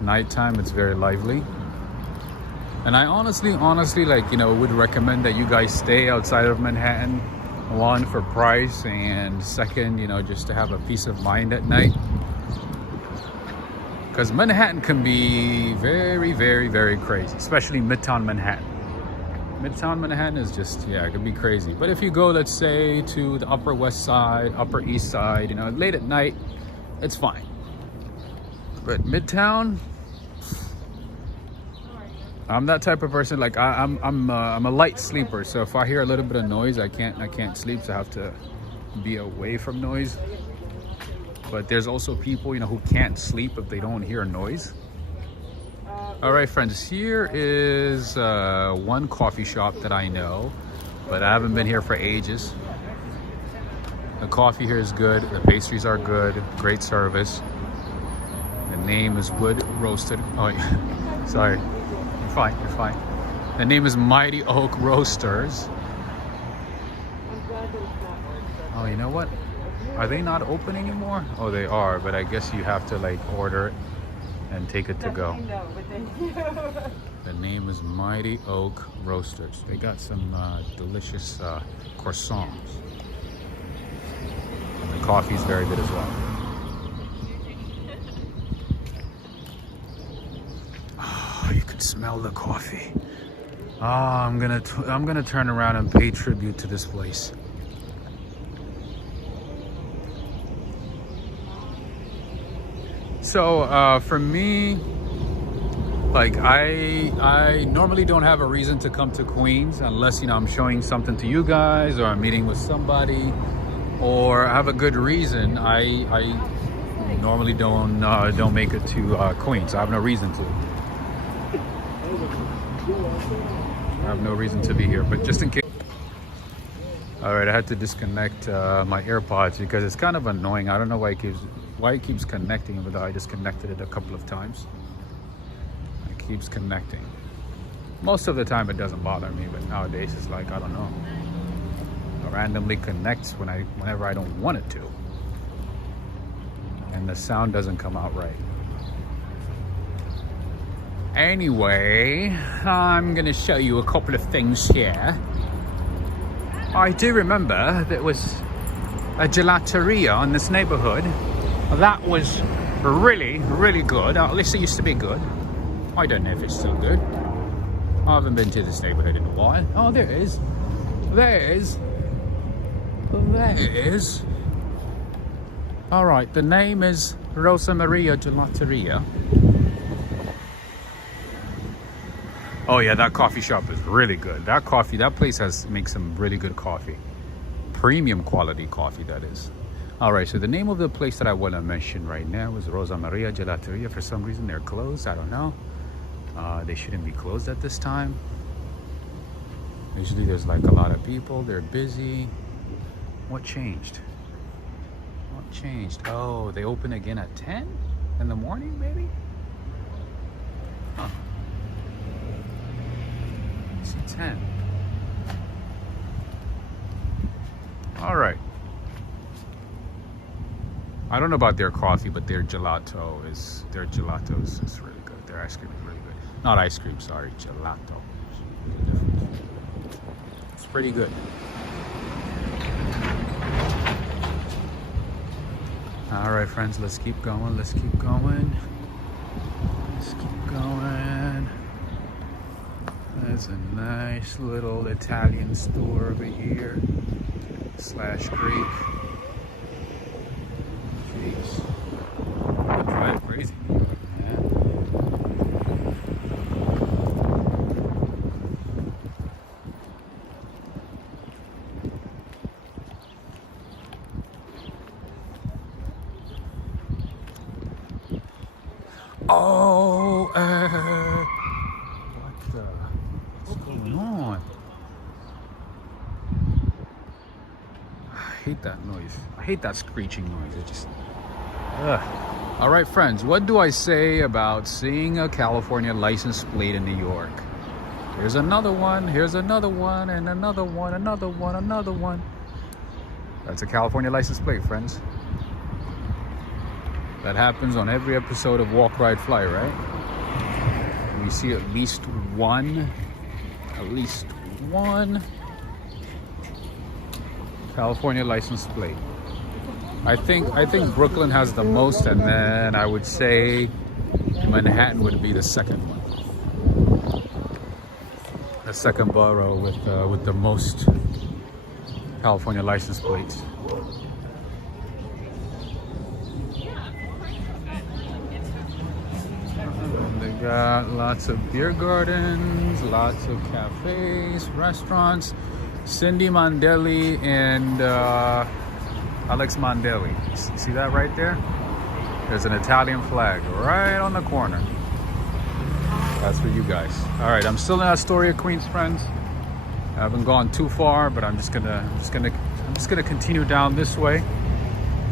nighttime it's very lively. And I honestly, like, you know, would recommend that you guys stay outside of Manhattan. One, for price, and second, you know, just to have a peace of mind at night. Because Manhattan can be very, very, very crazy, especially Midtown Manhattan. Midtown Manhattan is just, yeah, it can be crazy. But if you go, let's say, to the Upper West Side, Upper East Side, you know, late at night, it's fine. But Midtown, I'm that type of person. Like I'm a light sleeper, so if I hear a little bit of noise, I can't sleep. So I have to be away from noise. But there's also people, you know, who can't sleep if they don't hear noise. All right, friends, here is one coffee shop that I know, but I haven't been here for ages. The coffee here is good. The pastries are good. Great service. The name is Wood Roasted. Oh, yeah. Sorry. You're fine. The name is Mighty Oak Roasters. Oh, you know what? Are they not open anymore? Oh, they are, but I guess you have to like order it and take it to go. The name is Mighty Oak Roasters. They got some delicious croissants. And the coffee's very good as well. Oh, you can smell the coffee. Oh, I'm gonna turn around and pay tribute to this place. So for me, like I normally don't have a reason to come to Queens unless, you know, I'm showing something to you guys, or I'm meeting with somebody, or I have a good reason. I normally don't make it to Queens. I have no reason to. I have no reason to be here, but just in case. All right, I had to disconnect my AirPods because it's kind of annoying. I don't know why it keeps connecting, but I disconnected it a couple of times. It keeps connecting. Most of the time it doesn't bother me, but nowadays it's like, I don't know. It randomly connects whenever I don't want it to. And the sound doesn't come out right. Anyway, I'm gonna show you a couple of things here. I do remember there was a gelateria in this neighborhood. That was really, really good. At least it used to be good. I don't know if it's still good. I haven't been to this neighborhood in a while. Oh, there it is. There it is. There it is. All right, the name is Rosa Maria Gelateria. Oh yeah, that coffee shop is really good. That place makes some really good coffee. Premium quality coffee, that is. All right, so the name of the place that I want to mention right now is Rosa Maria Gelateria. For some reason, they're closed. I don't know. They shouldn't be closed at this time. Usually there's like a lot of people. They're busy. What changed? What changed? Oh, they open again at 10 in the morning, maybe? Huh. 10. All right. I don't know about their coffee, but their gelatos is really good. Their ice cream is really good. Not ice cream, sorry, gelato. It's pretty good. All right, friends, let's keep going. Let's keep going. Let's keep going. There's a nice little Italian store over here. / Greek. Jeez. I'm driving crazy. Yeah. Oh, what's going on? I hate that noise. I hate that screeching noise. It just, all right, friends, what do I say about seeing a California license plate in New York? Here's another one. Here's another one, and another one, another one, another one. That's a California license plate, friends. That happens on every episode of Walk, Ride, Fly, right? We see at least one California license plate. I think Brooklyn has the most, and then I would say Manhattan would be the second one. The second borough with the most California license plates. Got lots of beer gardens, lots of cafes, restaurants. Cindy Mondelli and Alex Mondelli. See that right there? There's an Italian flag right on the corner. That's for you guys. All right, I'm still in Astoria, Queens, friends. I haven't gone too far, but I'm just gonna continue down this way.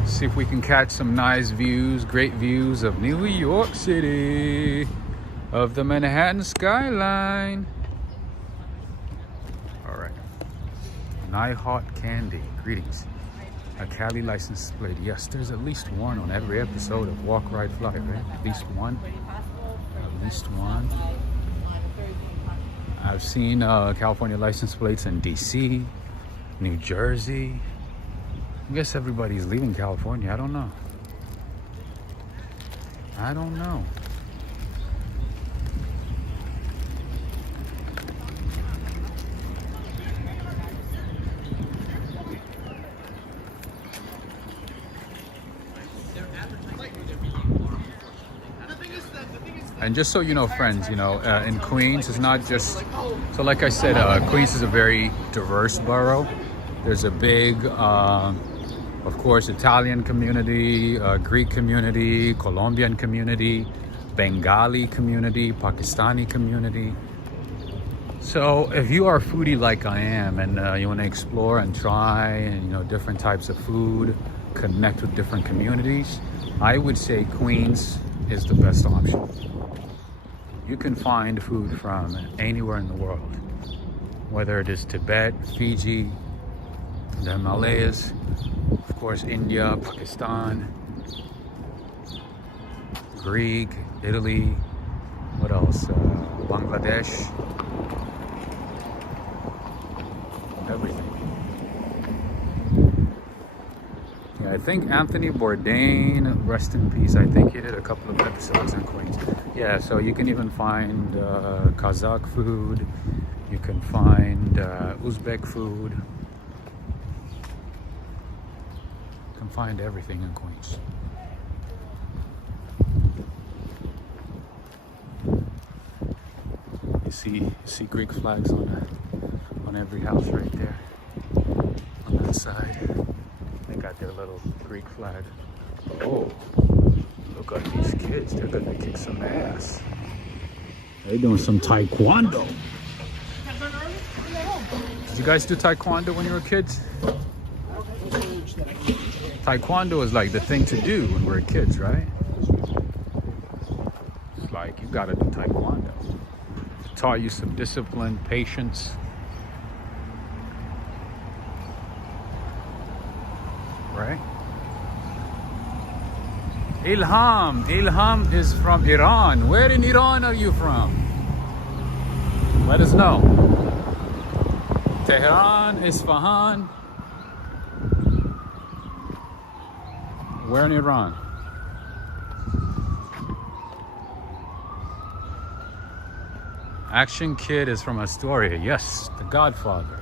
See if we can catch some nice views, great views of New York City, of the Manhattan skyline. All right. Hot Candy, greetings. A Cali license plate. Yes, there's at least one on every episode of Walk, Ride, Fly, right? At least one. At least one. I've seen California license plates in DC, New Jersey. I guess everybody's leaving California. I don't know. I don't know. And just so you know, friends, you know, in Queens, it's not just, so like I said, Queens is a very diverse borough. There's a big, of course, Italian community, Greek community, Colombian community, Bengali community, Pakistani community. So if you are a foodie like I am, and you want to explore and try, and you know, different types of food, connect with different communities, I would say Queens is the best option. You can find food from anywhere in the world, whether it is Tibet, Fiji, the Himalayas, of course India, Pakistan, Greek, Italy, what else? Bangladesh, everything. Yeah, I think Anthony Bourdain, rest in peace, I think he did a couple of episodes in Queens. Yeah, so you can even find Kazakh food, you can find Uzbek food, you can find everything in Queens. You see Greek flags on every house right there on that side. They got their little Greek flag. Oh, look at these kids. They're gonna kick some ass. They're doing some taekwondo. Did you guys do taekwondo when you were kids? Taekwondo is like the thing to do when we're kids, right? It's like you gotta do taekwondo. It taught you some discipline, patience. Right? Ilham is from Iran. Where in Iran are you from? Let us know. Tehran, Isfahan. Where in Iran? Action Kid is from Astoria. Yes, the Godfather.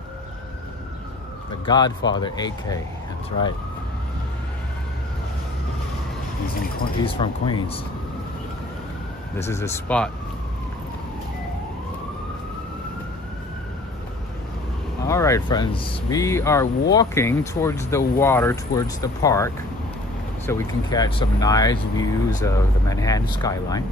The Godfather, AK. That's right. He's from Queens. This is his spot. All right, friends. We are walking towards the water, towards the park, so we can catch some nice views of the Manhattan skyline.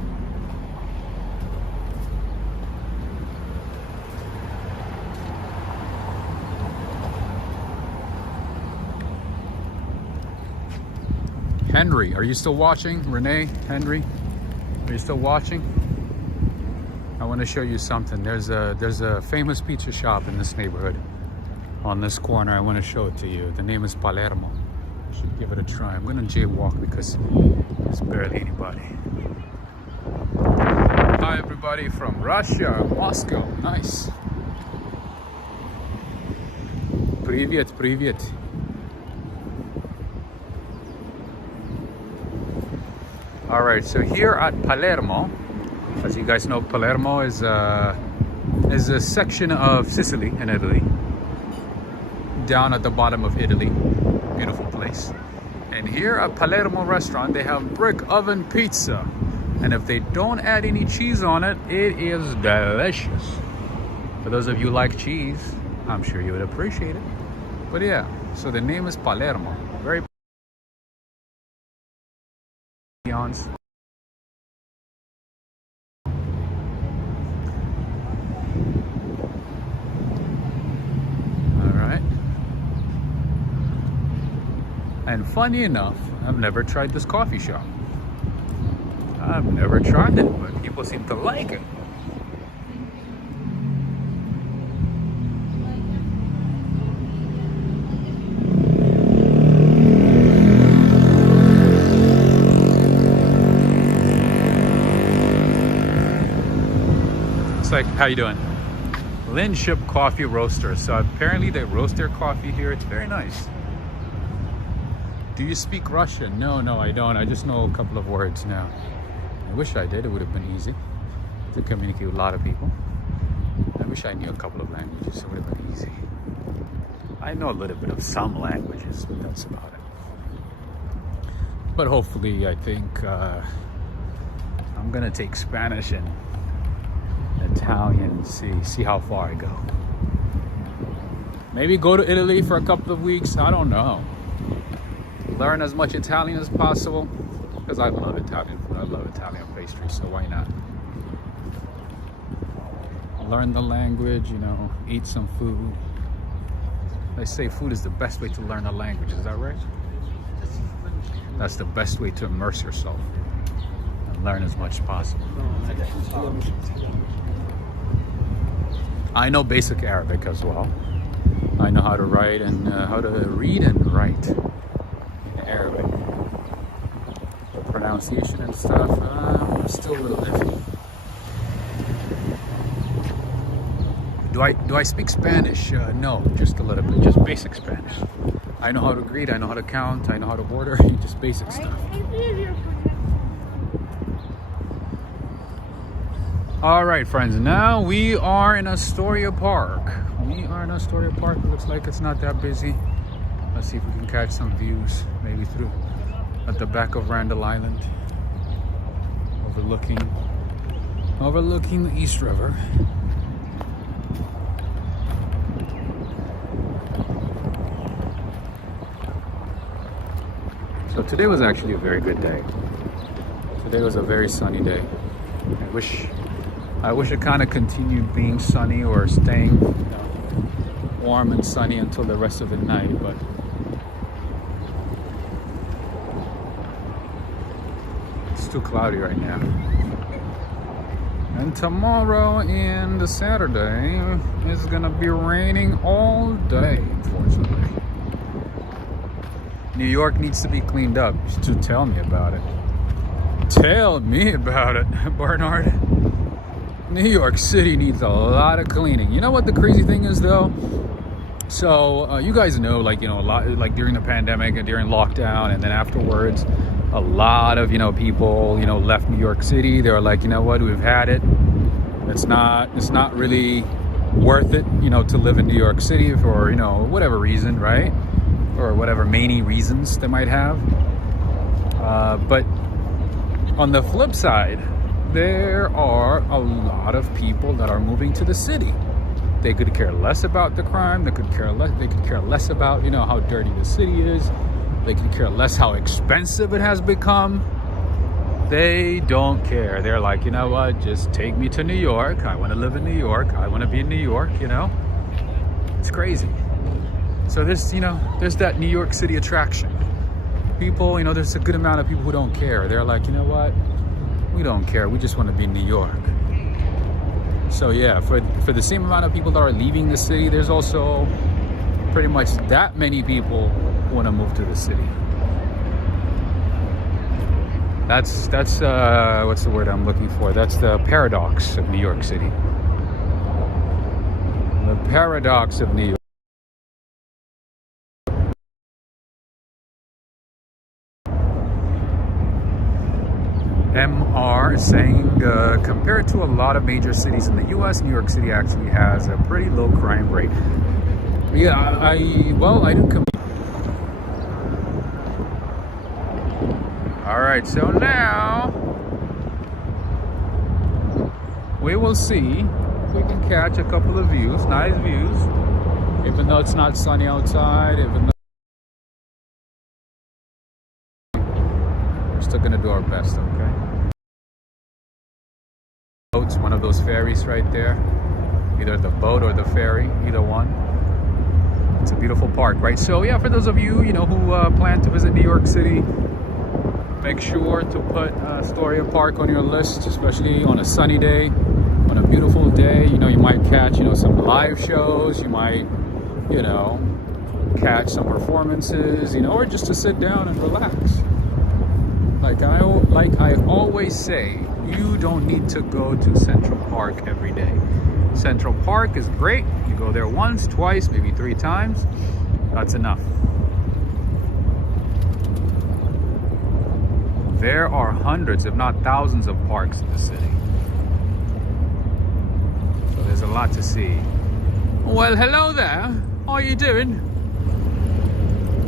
Henry, are you still watching? Renee, Henry, are you still watching? I want to show you something. There's a famous pizza shop in this neighborhood on this corner. I want to show it to you. The name is Palermo. You should give it a try. I'm going to jaywalk because there's barely anybody. Hi everybody from Russia, Moscow. Nice. Привет, привет. All right, so here at Palermo, as you guys know, Palermo is a section of Sicily in Italy, down at the bottom of Italy. Beautiful place. And here at Palermo restaurant, they have brick oven pizza. And if they don't add any cheese on it, it is delicious. For those of you who like cheese, I'm sure you would appreciate it. But yeah, so the name is Palermo. Very Beyonce. Alright. And funny enough, I've never tried this coffee shop. I've never tried it, but people seem to like it. Like, how you doing? Linship Coffee Roaster. So apparently they roast their coffee here. It's very nice. Do you speak Russian? No, I don't. I just know a couple of words now. I wish I did. It would have been easy to communicate with a lot of people. I wish I knew a couple of languages. It would have been easy. I know a little bit of some languages, but that's about it. But hopefully, I think I'm gonna take Spanish and Italian, see how far I go. Maybe go to Italy for a couple of weeks, I don't know. Learn as much Italian as possible, because I love Italian food, I love Italian pastry, so why not? Learn the language, you know, eat some food. They say food is the best way to learn a language, is that right? That's the best way to immerse yourself and learn as much as possible. I know basic Arabic as well. I know how to write and how to read and write in Arabic. The pronunciation and stuff, I'm still a little iffy. Do I speak Spanish? No, just a little bit, just basic Spanish. I know how to greet, I know how to count, I know how to order, just basic stuff. All right, friends, now we are in Astoria Park. We are in Astoria Park. It looks like it's not that busy. Let's see if we can catch some views, maybe through at the back of Randall Island, overlooking the East River. So today was actually a very good day. Today was a very sunny day. I wish it kind of continued being sunny or staying, you know, warm and sunny until the rest of the night, but it's too cloudy right now. And tomorrow and the Saturday is gonna be raining all day, unfortunately. New York needs to be cleaned up. So tell me about it. Tell me about it, Bernard. New York City needs a lot of cleaning. You know what the crazy thing is though? So you guys know, like, you know, a lot, like during the pandemic and during lockdown and then afterwards, a lot of, you know, people, you know, left New York City. They were like, you know what, we've had it. It's not really worth it, you know, to live in New York City for, you know, whatever reason, right? Or whatever many reasons they might have. But on the flip side, there are a lot of people that are moving to the city. They could care less about the crime. They could care less about, you know, how dirty the city is. They could care less how expensive it has become. They don't care. They're like, you know what? Just take me to New York. I want to live in New York. I want to be in New York. You know, it's crazy. So there's, you know, there's that New York City attraction. People, you know, there's a good amount of people who don't care. They're like, you know what? We don't care. We just want to be in New York. So yeah, for the same amount of people that are leaving the city, there's also pretty much that many people who want to move to the city. That's what's the word I'm looking for? That's the paradox of New York City. The paradox of New York. MR is saying, compared to a lot of major cities in the US, New York City actually has a pretty low crime rate. Yeah, I didn't come. All right, so now we will see if we can catch a couple of views, nice views, even though it's not sunny outside, even though we're still gonna do our best, okay? Boats, one of those ferries right there, either the boat or the ferry, either one. It's a beautiful park, right? So yeah, for those of you, you know, who plan to visit New York City, make sure to put Astoria Park on your list, especially on a sunny day, on a beautiful day. You know, you might catch, you know, some live shows, you might, you know, catch some performances, you know, or just to sit down and relax. Like I always say, you don't need to go to Central Park every day. Central Park is great. You go there once, twice, maybe 3 times. That's enough. There are hundreds, if not thousands, of parks in the city. So there's a lot to see. Well, hello there. How are you doing?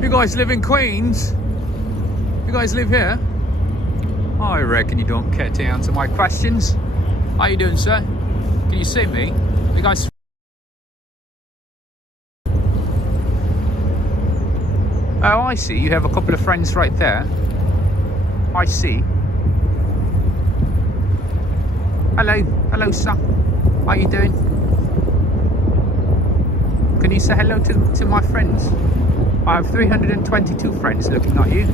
You guys live in Queens? You guys live here? I reckon you don't care to answer my questions. How you doing, sir? Can you see me? You guys... Oh, I see. You have a couple of friends right there. I see. Hello. Hello, sir. How you doing? Can you say hello to my friends? I have 322 friends looking at you.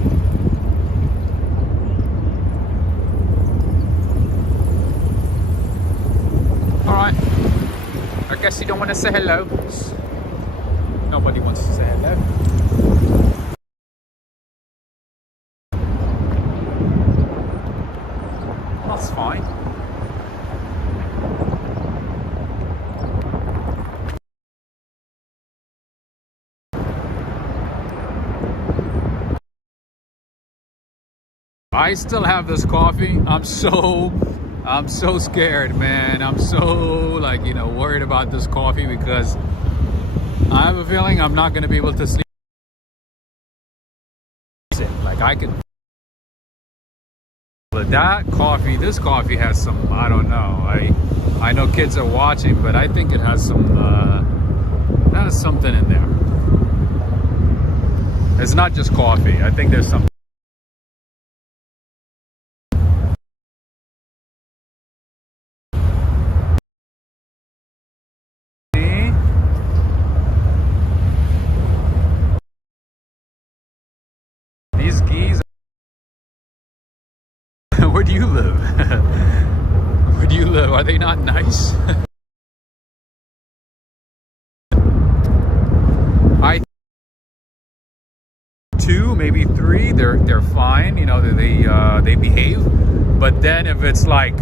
Alright. I guess you don't want to say hello. Nobody wants to say hello. That's fine. I still have this coffee. I'm so scared, man. I'm so, like, you know, worried about this coffee because I have a feeling I'm not going to be able to sleep. Like, I can... But that coffee, this coffee has some, I don't know. I know kids are watching, but I think it has some, has something in there. It's not just coffee. I think there's some. These geese. Where do you live? Where do you live? Are they not nice? I 2, maybe 3. They're fine. You know, they behave. But then if it's like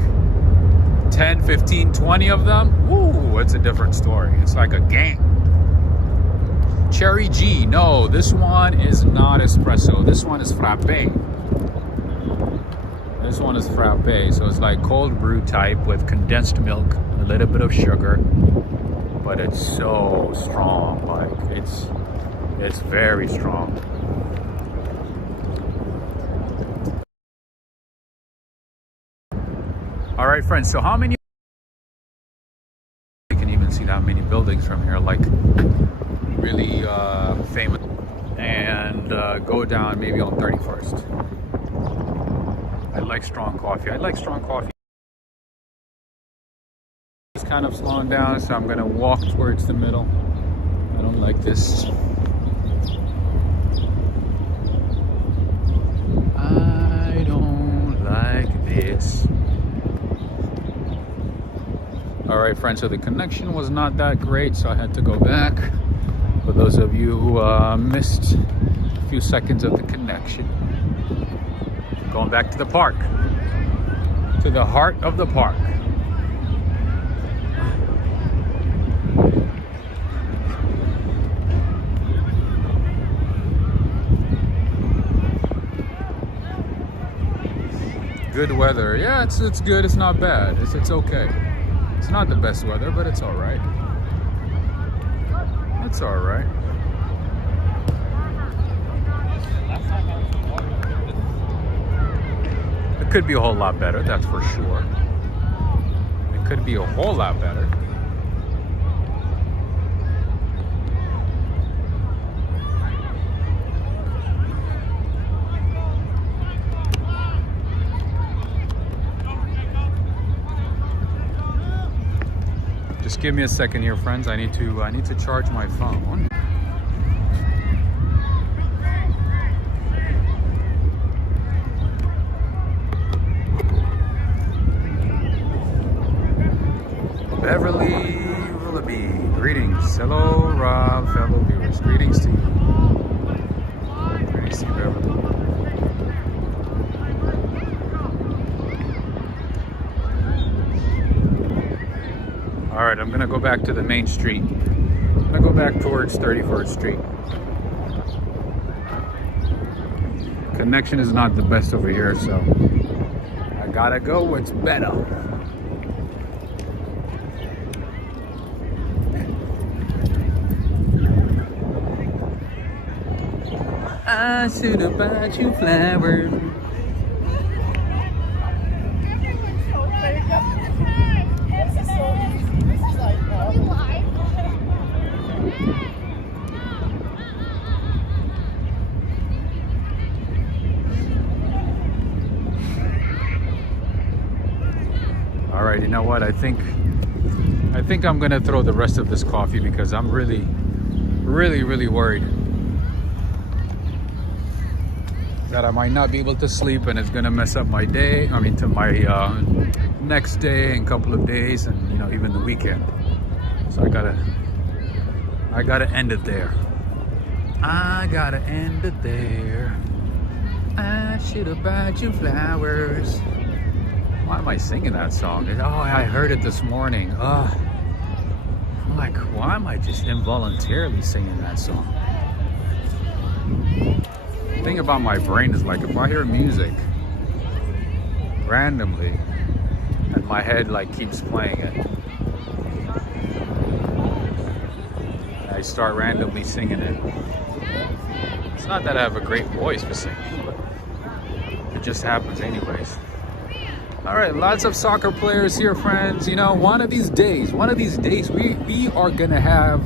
10, 15, 20 of them, woo, it's a different story. It's like a gang. Cherry G. No, this one is not espresso. This one is frappe. This one is frappe, so it's like cold brew type with condensed milk, a little bit of sugar, but it's so strong. Like it's very strong. All right, friends. So how many? You can even see how many buildings from here, like really famous, and go down maybe on 31st. I like strong coffee. I like strong coffee. It's kind of slowing down, so I'm going to walk towards the middle. I don't like this. I don't like this. All right, friends, so the connection was not that great, so I had to go back. For those of you who missed a few seconds of the connection. Going back to the park, to the heart of the park. Good weather. Yeah, it's good. It's not bad. It's okay. It's not the best weather, but it's all right. It's all right. It could be a whole lot better, that's for sure. It could be a whole lot better. Just give me a second here, friends. I need to charge my phone. Beverly Willoughby, greetings. Hello, Rob, fellow viewers. Greetings to you. Greetings to you, Beverly. All right, I'm gonna go back to the main street. I'm gonna go back towards 31st Street. Connection is not the best over here, so I gotta go what's better. I should have bought you flowers. what? I think I'm gonna throw the rest of this coffee because I'm really worried that I might not be able to sleep and it's gonna mess up my day. I mean, to my next day and couple of days, and you know, even the weekend. So I gotta end it there. I gotta end it there. I should have bought you flowers. Why am I singing that song? Oh, I heard it this morning. I'm like, why am I just involuntarily singing that song? The thing about my brain is, like, if I hear music randomly and my head like keeps playing it, and I start randomly singing it. It's not that I have a great voice for singing, but it just happens anyways. All right, lots of soccer players here, friends. You know, one of these days, we are gonna have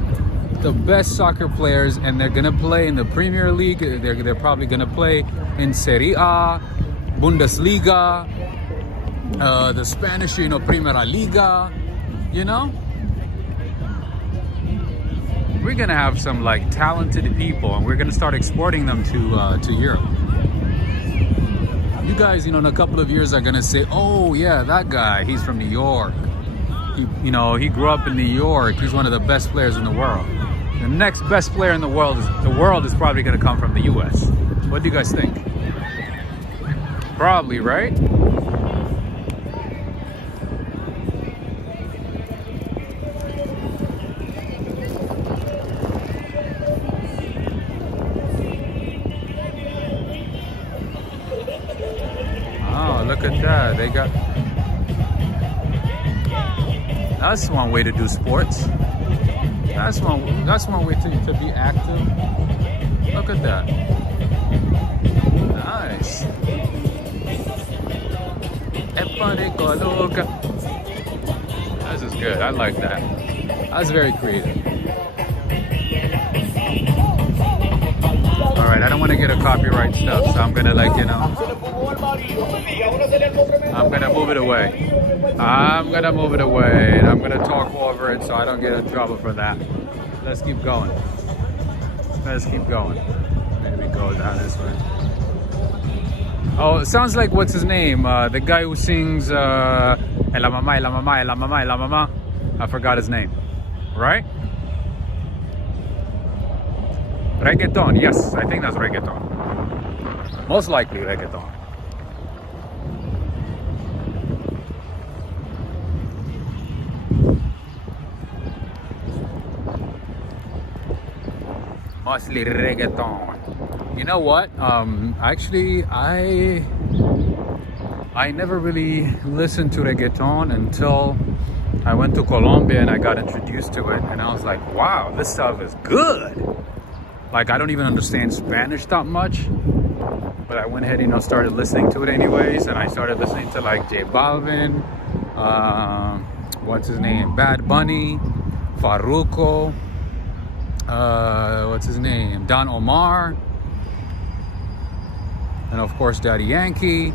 the best soccer players, and they're gonna play in the Premier League. They're probably gonna play in Serie A, Bundesliga, the Spanish, you know, Primera Liga. You know, we're gonna have some like talented people, and we're gonna start exporting them to Europe. You guys, you know, in a couple of years are gonna say, oh yeah, that guy, he's from New York. He grew up in New York. He's one of the best players in the world. The next best player in the world is probably gonna come from the US. What do you guys think? Probably, right? Look at that. They got... That's one way to do sports. That's one way to be active. Look at that. Nice. This is good. I like that. That's very creative. Alright, I don't want to get a copyright stuff, so I'm gonna, like, you know, I'm gonna move it away. I'm gonna move it away, and I'm gonna talk over it so I don't get in trouble for that. Let's keep going. Let's keep going. Maybe go down this way. Oh, it sounds like, what's his name? The guy who sings La Mama, La Mama, La Mama, La Mama. I forgot his name. Right? Reggaeton, yes, I think that's reggaeton. Most likely reggaeton. Mostly reggaeton. You know what? Actually, I never really listened to reggaeton until I went to Colombia and I got introduced to it, and I was like, wow, this stuff is good. Like, I don't even understand Spanish that much, but I went ahead, you know, started listening to it anyways, and I started listening to like J Balvin, what's his name, Bad Bunny, Farruko, what's his name, Don Omar, and of course Daddy Yankee.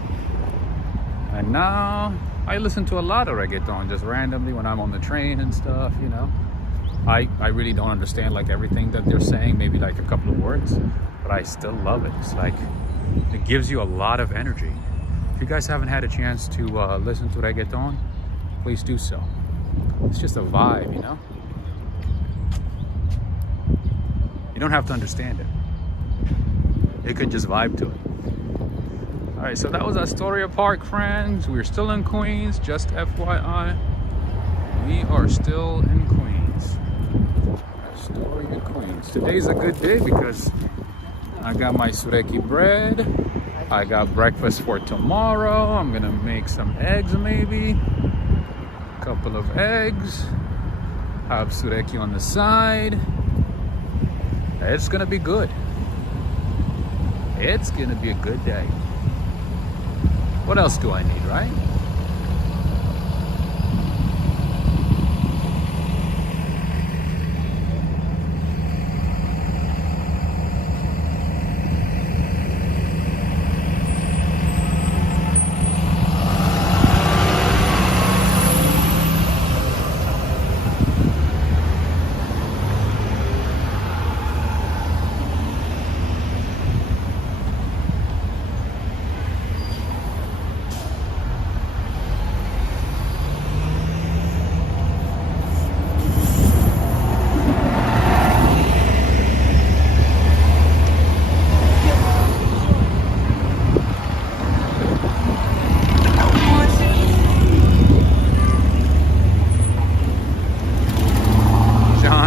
And now I listen to a lot of reggaeton just randomly when I'm on the train and stuff, you know. I really don't understand like everything that they're saying, maybe like a couple of words, but I still love it. It's like, it gives you a lot of energy. If you guys haven't had a chance to listen to reggaeton, please do so. It's just a vibe, you know? You don't have to understand it. You can just vibe to it. All right, so that was Astoria Park, friends. We're still in Queens, just FYI. We are still in Queens. Astoria, Queens. Today's a good day because I got my sureki bread. I got breakfast for tomorrow. I'm gonna make some eggs maybe. A couple of eggs. Have sureki on the side. It's gonna be good. It's gonna be a good day. What else do I need, right?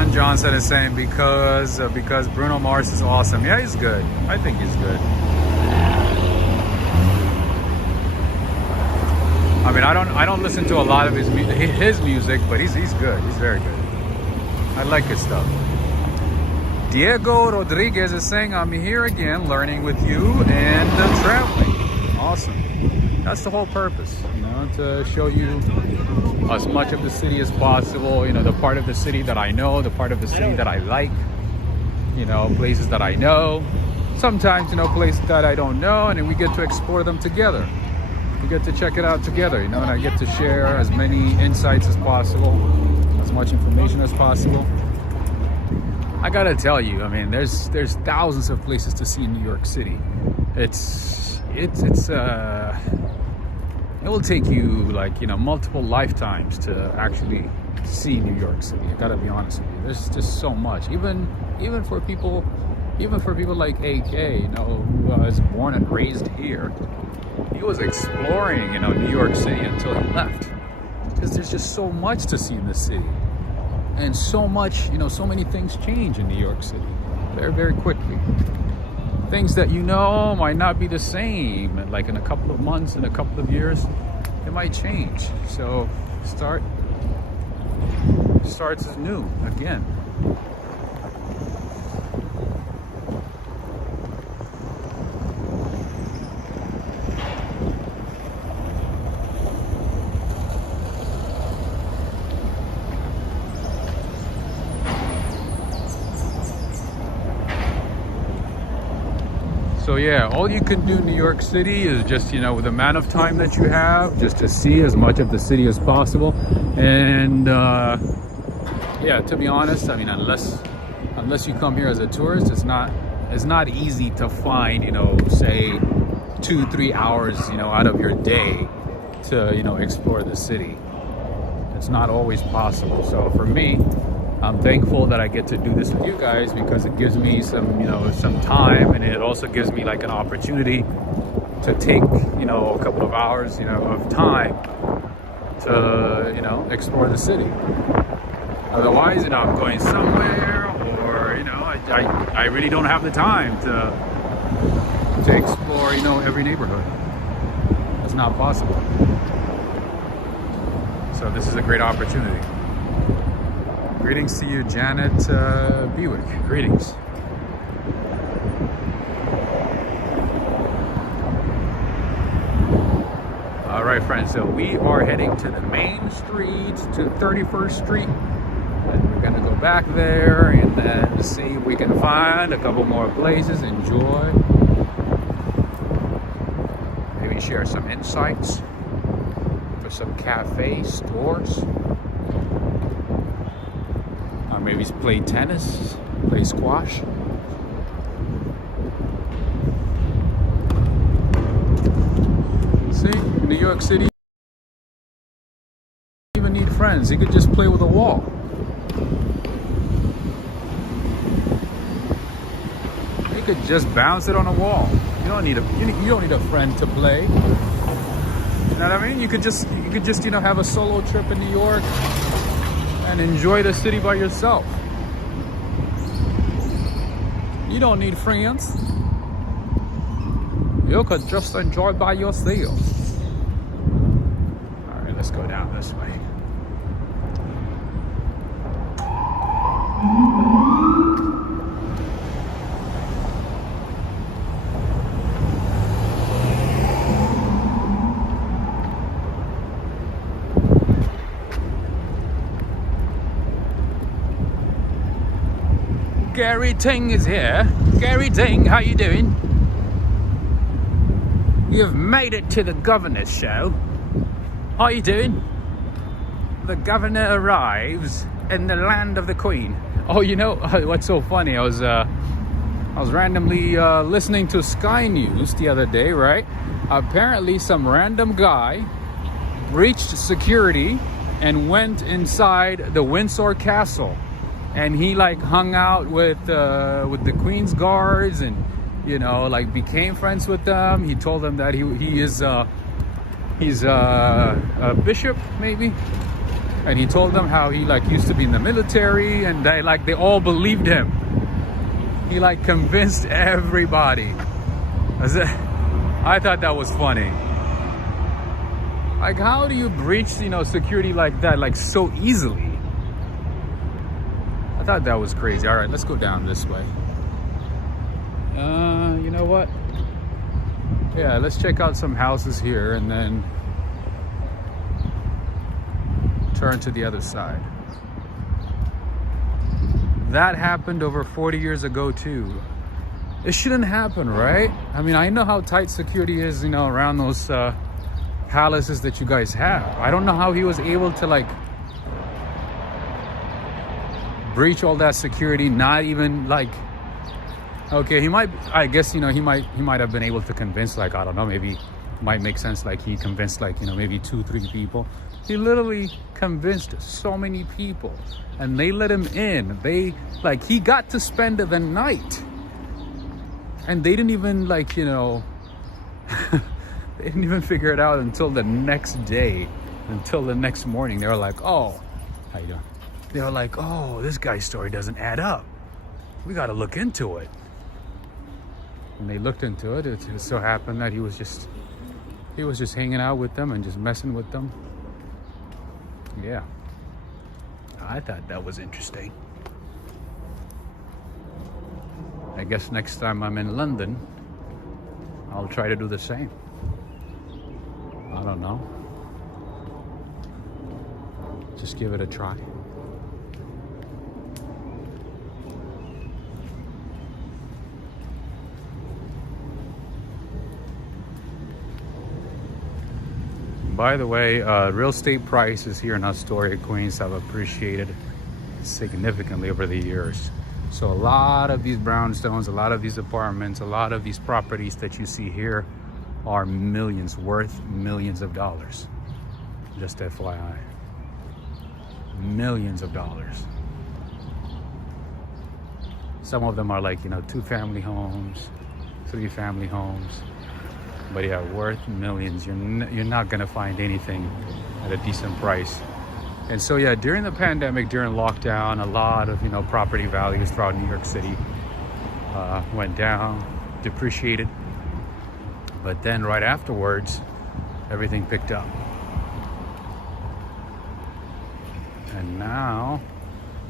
John Johnson is saying because Bruno Mars is awesome. Yeah, he's good. I think he's good. I mean, I don't listen to a lot of his music, but he's good. He's very good. I like his stuff. Diego Rodriguez is saying, I'm here again learning with you and traveling. Awesome. That's the whole purpose, you know, to show you as much of the city as possible, you know, the part of the city that I know, the part of the city that I like, you know, places that I know, sometimes, you know, places that I don't know, and then we get to explore them together. We get to check it out together, you know, and I get to share as many insights as possible, as much information as possible. I gotta tell you, I mean, there's thousands of places to see in New York City. It will take you, like, you know, multiple lifetimes to actually see New York City. I gotta be honest with you. There's just so much. Even for people like AK, you know, who was born and raised here. He was exploring, you know, New York City until he left, because there's just so much to see in the city. And so much, you know, so many things change in New York City very, very quickly. Things that you know might not be the same, and like in a couple of months, in a couple of years, it might change. So starts as new again. So yeah, all you can do in New York City is just, you know, with the amount of time that you have, just to see as much of the city as possible. And yeah, to be honest, I mean, unless you come here as a tourist, it's not easy to find, you know, say 2-3 hours, you know, out of your day to, you know, explore the city. It's not always possible. So for me, I'm thankful that I get to do this with you guys, because it gives me some, you know, some time, and it also gives me like an opportunity to take, you know, a couple of hours, you know, of time to, you know, explore the city. Otherwise, you know, I'm going somewhere, or, you know, I really don't have the time to explore, you know, every neighborhood. It's not possible. So this is a great opportunity. Greetings to you, Janet Bewick. Greetings. All right, friends, so we are heading to the main street, to 31st Street. And we're gonna go back there and then see if we can find a couple more places, enjoy. Maybe share some insights for some cafe stores. Or maybe play tennis, play squash. See, New York City, you don't even need friends. You could just play with a wall. You could just bounce it on a wall. You don't need a friend to play. You know what I mean? You could just you know, have a solo trip in New York and enjoy the city by yourself. You don't need friends. You could just enjoy by yourself. All right, let's go down this way. Gary Ting is here. Gary Ting, how you doing? You've made it to the governor's show. How you doing? The governor arrives in the land of the Queen. Oh, you know what's so funny? I was randomly listening to Sky News the other day, right? Apparently, some random guy breached security and went inside the Windsor Castle. And he like hung out with the Queen's guards, and, you know, like became friends with them. He told them that he's a bishop, maybe, and he told them how he like used to be in the military, and they all believed him. He like convinced everybody. I thought that was funny. Like, how do you breach, you know, security like that, like so easily? I thought that was crazy. All right, let's go down this way. You know what? Yeah, let's check out some houses here and then turn to the other side. That happened over 40 years ago too. It shouldn't happen, right? I mean, I know how tight security is, you know, around those palaces that you guys have. I don't know how he was able to like breach all that security, not even like, okay, he might, I guess, you know, he might have been able to convince, like, I don't know, maybe it might make sense, like he convinced, like, you know, maybe 2-3 people. He literally convinced so many people, and they let him in. They, like, he got to spend the night, and they didn't even, like, you know, they didn't even figure it out until the next day, until the next morning. They were like, oh, how you doing? They were like, oh, this guy's story doesn't add up. We got to look into it. And they looked into it. It just so happened that he was just hanging out with them and just messing with them. Yeah, I thought that was interesting. I guess next time I'm in London, I'll try to do the same. I don't know. Just give it a try. By the way, real estate prices here in Astoria, Queens have appreciated significantly over the years. So a lot of these brownstones, a lot of these apartments, a lot of these properties that you see here are millions, worth millions of dollars. Just FYI. Millions of dollars. Some of them are like, you know, 2-family homes, 3-family homes. But yeah, worth millions. You're not gonna find anything at a decent price. And so yeah, during the pandemic, during lockdown, a lot of, you know, property values throughout New York City went down, depreciated. But then right afterwards, everything picked up. And now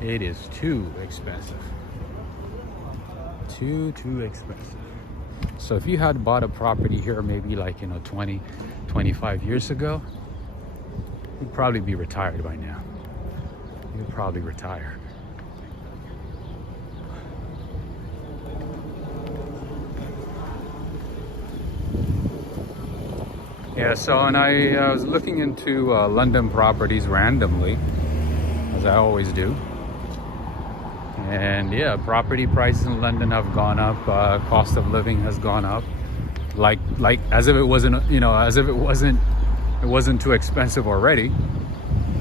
it is too expensive. Too expensive. So if you had bought a property here maybe like, you know, 20, 25 years ago, you'd probably be retired by now. You'd probably retire. Yeah, so and I was looking into London properties randomly, as I always do. And yeah, property prices in London have gone up. Cost of living has gone up, like as if it wasn't, you know, as if it wasn't too expensive already.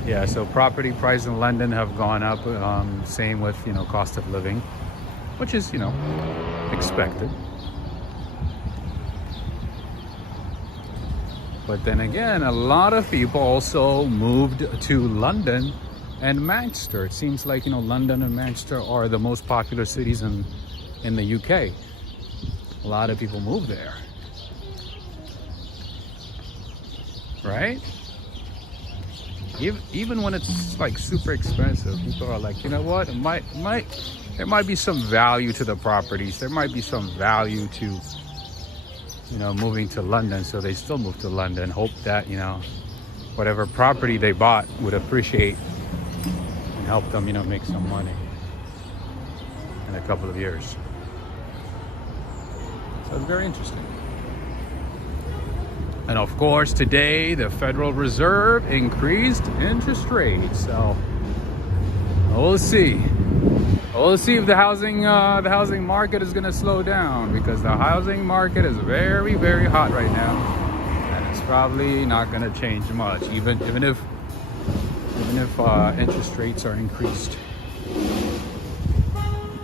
Yeah, so property prices in London have gone up. Same with, you know, cost of living, which is, you know, expected. But then again, a lot of people also moved to London and Manchester. It seems like, you know, London and Manchester are the most popular cities in the UK. A lot of people move there, right? Even when it's like super expensive, people are like, you know what? There might be some value to the properties. There might be some value to, you know, moving to London. So they still move to London, hope that, you know, whatever property they bought would appreciate. Help them, you know, make some money in a couple of years. So it's very interesting. And of course, today the Federal Reserve increased interest rates. So we'll see. We'll see if the housing market is going to slow down, because the housing market is very, very hot right now, and it's probably not going to change much, even if interest rates are increased.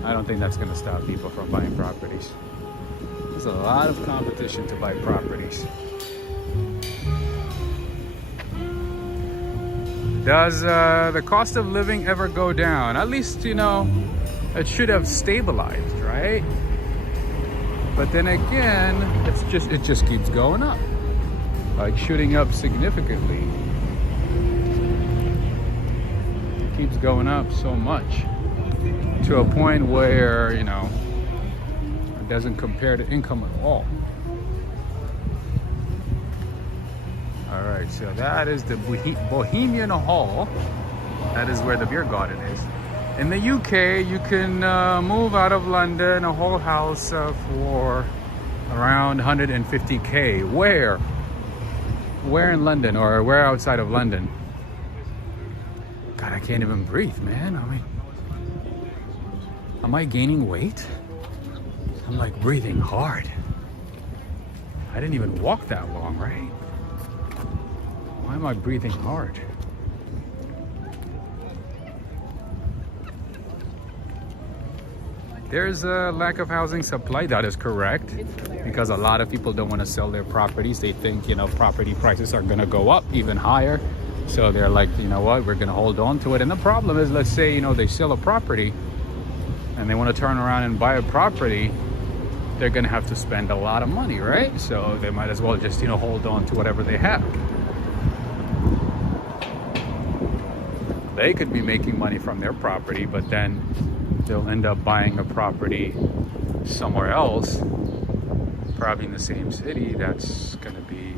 I don't think that's going to stop people from buying properties. There's a lot of competition to buy properties. Does the cost of living ever go down? At least, you know, it should have stabilized, right? But then again, it just keeps going up, like shooting up significantly. It keeps going up so much to a point where, you know, it doesn't compare to income at all. All right, so that is the Bohemian Hall. That is where the beer garden is. In the UK, you can move out of London, a whole house for around 150K. Where? Where in London, or where outside of London? God, I can't even breathe, man. I mean, am I gaining weight? I'm like breathing hard. I didn't even walk that long, right? Why am I breathing hard? There's a lack of housing supply. That is correct, because a lot of people don't want to sell their properties. They think, you know, property prices are going to go up even higher. So they're like, you know what, we're going to hold on to it. And the problem is, let's say, you know, they sell a property and they want to turn around and buy a property. They're going to have to spend a lot of money, right? So they might as well just, you know, hold on to whatever they have. They could be making money from their property, but then they'll end up buying a property somewhere else, probably in the same city, that's going to be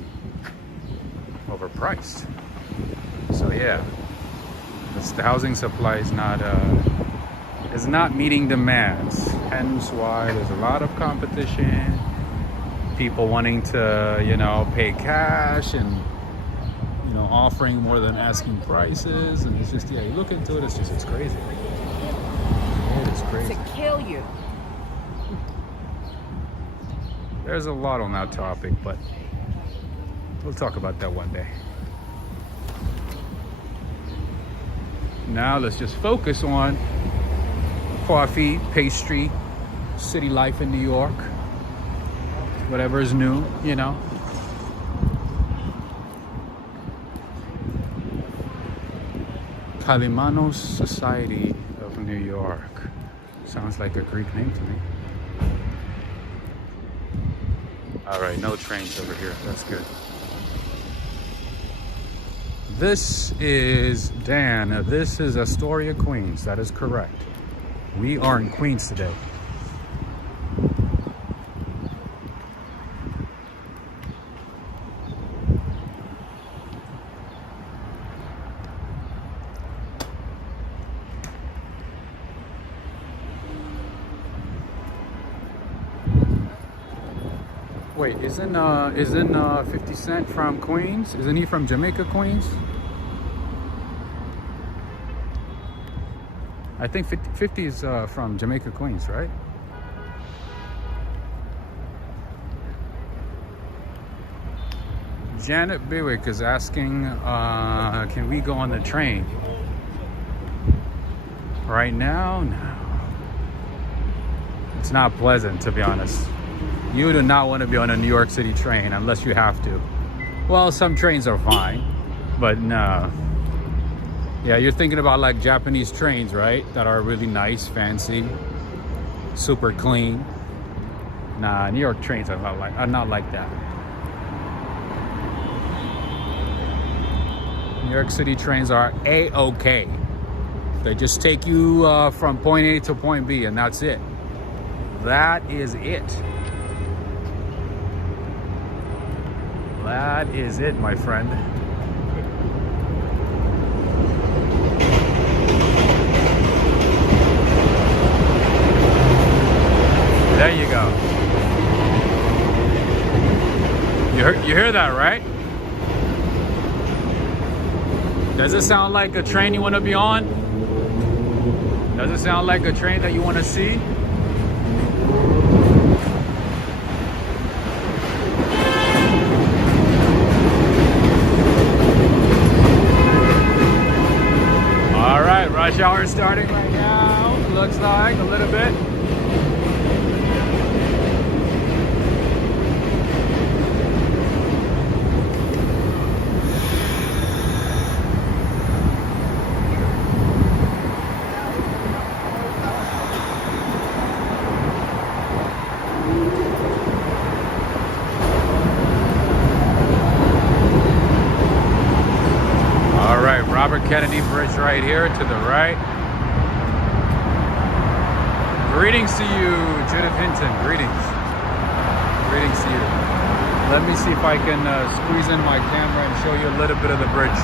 overpriced. So yeah, the housing supply is not meeting demands, hence why there's a lot of competition, people wanting to, you know, pay cash and, you know, offering more than asking prices. And it's just, yeah, you look into it, it's crazy. It's crazy. To kill you. There's a lot on that topic, but we'll talk about that one day. Now let's just focus on coffee, pastry, city life in New York, whatever is new, you know. Kalimanos Society of New York. Sounds like a Greek name to me. All right, no trains over here. That's good. This is Dan. This is Astoria, Queens. That is correct. We are in Queens today. Wait, isn't 50 Cent from Queens? Isn't he from Jamaica, Queens? I think 50 is from Jamaica, Queens, right? Janet Bewick is asking, can we go on the train? Right now, no. It's not pleasant, to be honest. You do not want to be on a New York City train unless you have to. Well, some trains are fine, but no. Yeah, you're thinking about like Japanese trains, right? That are really nice, fancy, super clean. Nah, New York trains are not like that. New York City trains are A-OK. They just take you from point A to point B, and that's it. That is it. That is it, my friend. There you go. You hear that, right? Does it sound like a train you want to be on? Does it sound like a train that you want to see? Rush hour starting right now, looks like a little bit. Kennedy Bridge right here to the right. Greetings to you, Judith Hinton. Greetings. Greetings to you. Let me see if I can squeeze in my camera and show you a little bit of the bridge.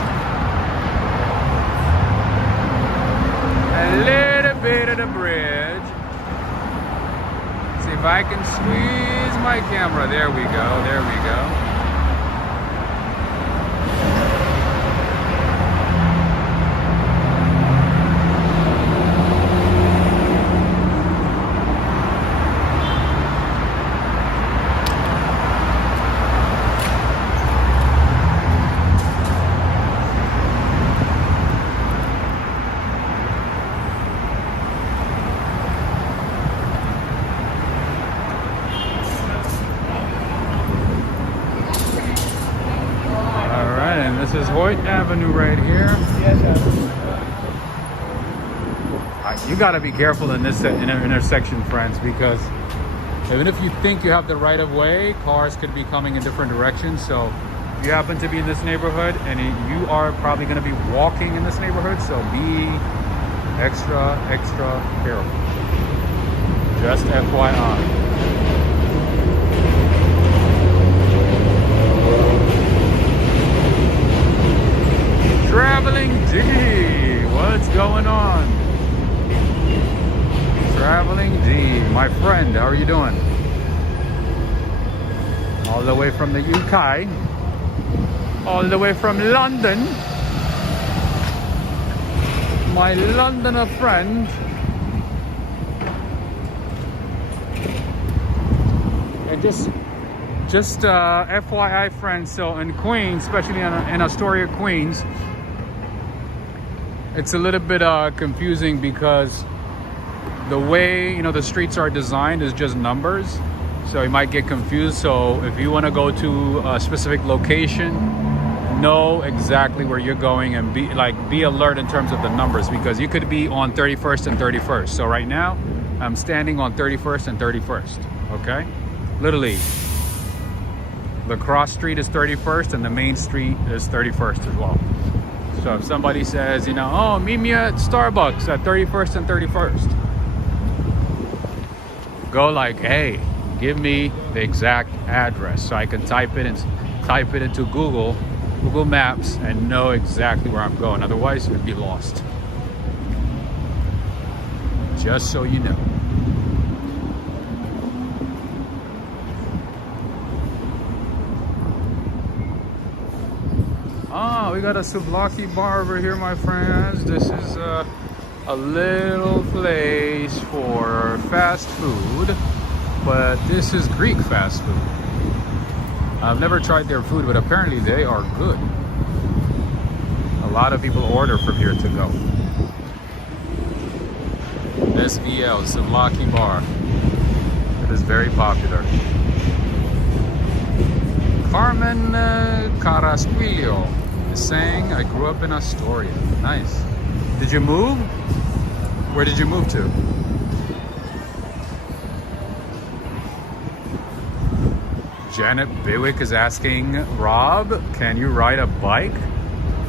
A little bit of the bridge. See if I can squeeze my camera. There we go. There we go. This is Hoyt Avenue right here. Yes, You got to be careful in this intersection, friends, because even if you think you have the right of way, cars could be coming in different directions. So if you happen to be in this neighborhood and you are probably going to be walking in this neighborhood, so be extra careful. Just FYI. Traveling D, what's going on? Traveling D, my friend, how are you doing? All the way from the UK, all the way from London, my Londoner friend. And just FYI, friends, so in Queens, especially in Astoria, Queens, it's a little bit confusing because the way the streets are designed is just numbers, so you might get confused. So if you want to go to a specific location, know exactly where you're going and be alert in terms of the numbers, because you could be on 31st and 31st. So right now I'm standing on 31st and 31st. Okay, literally the cross street is 31st and the main street is 31st as well. So if somebody says, oh, meet me at Starbucks at 31st and 31st, go like, hey, give me the exact address so I can type it into Google Maps and know exactly where I'm going. Otherwise, you'd be lost. Just so you know. We got a souvlaki bar over here, my friends. This is a little place for fast food, but this is Greek fast food. I've never tried their food, but apparently they are good. A lot of people order from here to go. SVL, souvlaki bar. It is very popular. Carmen Carasquillo is saying, I grew up in Astoria. Nice. Did you move? Where did you move to? Janet Biwick is asking, Rob, can you ride a bike?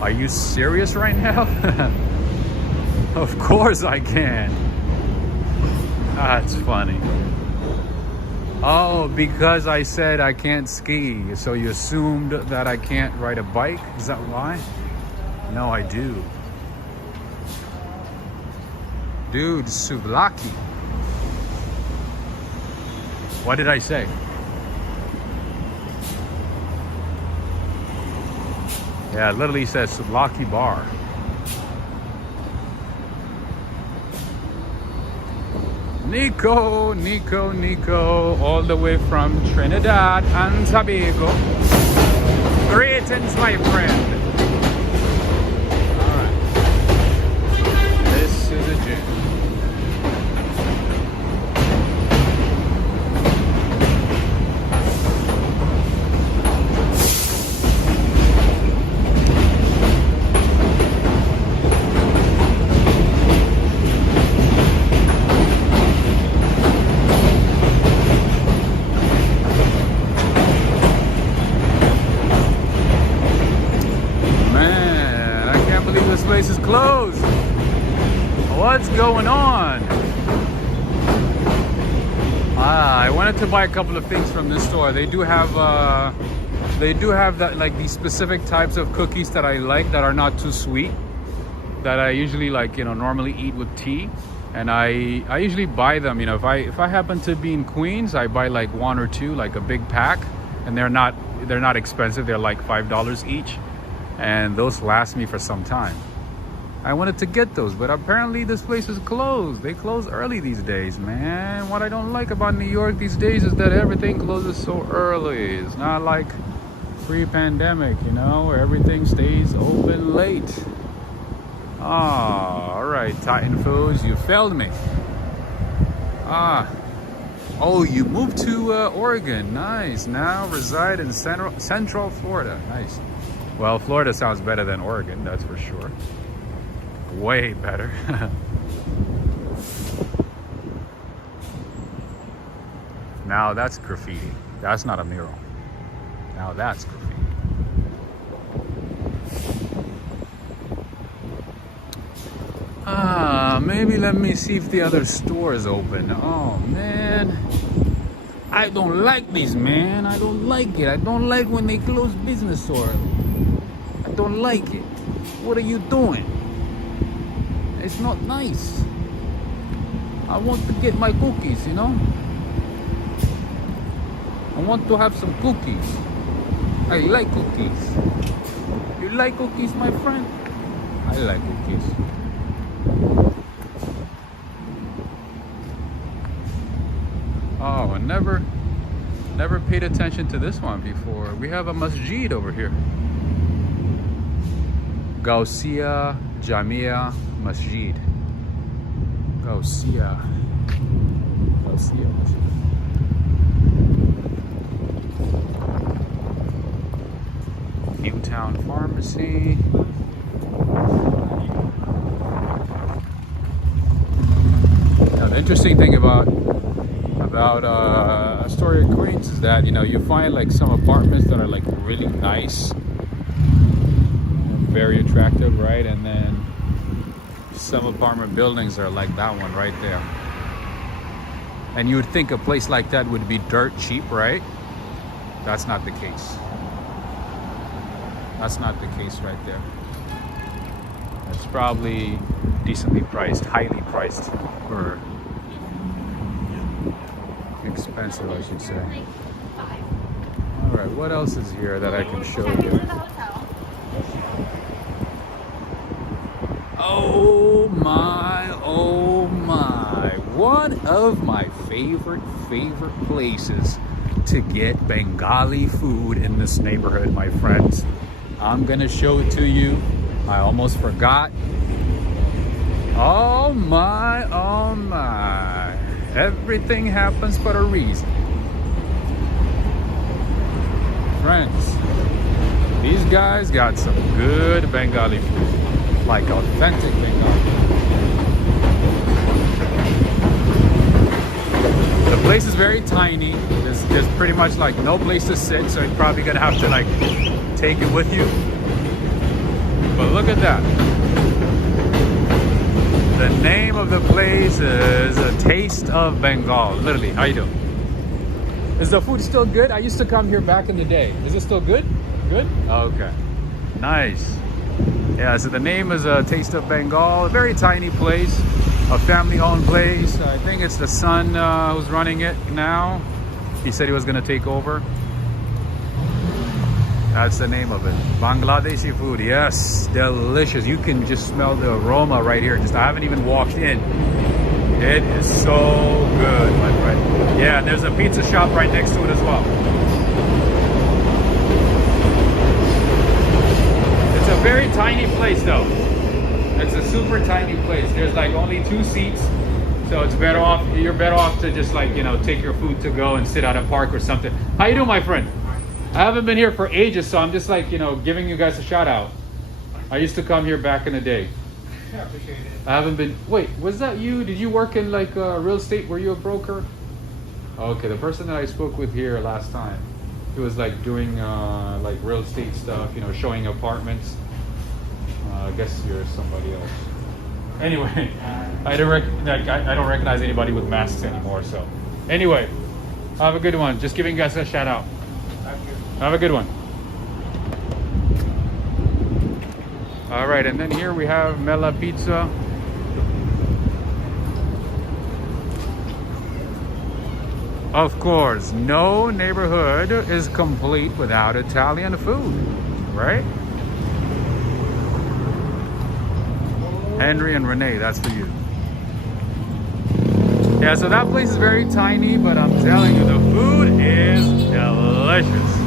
Are you serious right now? Of course I can. That's funny. Oh, because I said I can't ski, so you assumed that I can't ride a bike? Is that why? No, I do. Dude, souvlaki. What did I say? Yeah, it literally says souvlaki bar. Nico, all the way from Trinidad and Tobago. Greetings, my friend. All right. This is a gym. This place is I wanted to buy a couple of things from this store. They do have that, like these specific types of cookies that I like that are not too sweet, that I usually like, you know, normally eat with tea. And I usually buy them, you know, if I happen to be in Queens, I buy like one or two, like a big pack, and they're not expensive. They're like $5 each, and those last me for some time. I wanted to get those, but apparently this place is closed. They close early these days, man. What I don't like about New York these days is that everything closes so early. It's not like pre-pandemic, you know, where everything stays open late. Oh, all right, Titan Foods, you failed me. Oh, you moved to Oregon. Nice. Now reside in Central Florida. Nice. Well, Florida sounds better than Oregon, that's for sure. Way better. Now that's graffiti. That's not a mural. Now that's graffiti. Maybe let me see if the other store is open. Oh man, I don't like this, man. I don't like it. I don't like when they close business early. I don't like it. What are you doing? It's not nice. I want to get my cookies, you know? I want to have some cookies. I like cookies. You like cookies, my friend? I like cookies. Oh, I never paid attention to this one before. We have a masjid over here. Gausia Jamia Masjid. Gausia Masjid. Newtown Pharmacy. Now, the interesting thing about Astoria, Queens is that, you know, you find like some apartments that are like really nice, very attractive, right? And then some apartment buildings are like that one right there. And you would think a place like that would be dirt cheap, right? That's not the case. That's not the case right there. It's probably decently priced, highly priced, or expensive, I should say. All right, what else is here that I can show you? Oh my, oh my. One of my favorite places to get Bengali food in this neighborhood, my friends. I'm gonna show it to you. I almost forgot. Oh my, oh my. Everything happens for a reason. Friends, these guys got some good Bengali food. Like authentic Bengali. The place is very tiny. There's pretty much like no place to sit, so you're probably gonna have to like take it with you. But look at that. The name of the place is A Taste of Bengal. Literally, how you doing? Is the food still good? I used to come here back in the day. Is it still good? Good? Okay. Nice. Yeah, so the name is A Taste of Bengal. A very tiny place. A family-owned place. I think it's the son who's running it now. He said he was going to take over. That's the name of it. Bangladeshi food. Yes, delicious. You can just smell the aroma right here. I haven't even walked in. It is so good, my friend. Yeah, and there's a pizza shop right next to it as well. It's a very tiny place though. It's a super tiny place. There's like only 2 seats. So it's better off, you're better off to just like, you know, take your food to go and sit at a park or something. How you doing, my friend? I haven't been here for ages, so I'm just like, you know, giving you guys a shout out. I used to come here back in the day. Yeah, appreciate it. I haven't been, wait, was that you? Did you work in like real estate? Were you a broker? Okay, the person that I spoke with here last time, he was like doing like real estate stuff, you know, showing apartments. I guess you're somebody else. Anyway, I don't recognize anybody with masks anymore, so Anyway, have a good one. Just giving you guys a shout out. Have a good one. All right, and then here we have Mela Pizza. Of course, no neighborhood is complete without Italian food, right? Henry and Renee, that's for you. Yeah, so that place is very tiny, but I'm telling you, the food is delicious.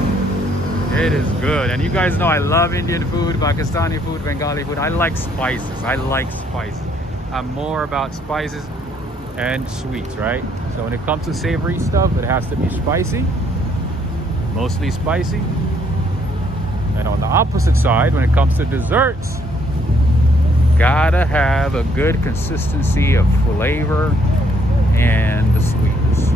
It is good. And you guys know I love Indian food, Pakistani food, Bengali food. I like spices. I'm more about spices and sweets, right? So when it comes to savory stuff, it has to be spicy, mostly spicy. And on the opposite side, when it comes to desserts, gotta have a good consistency of flavor and the sweets.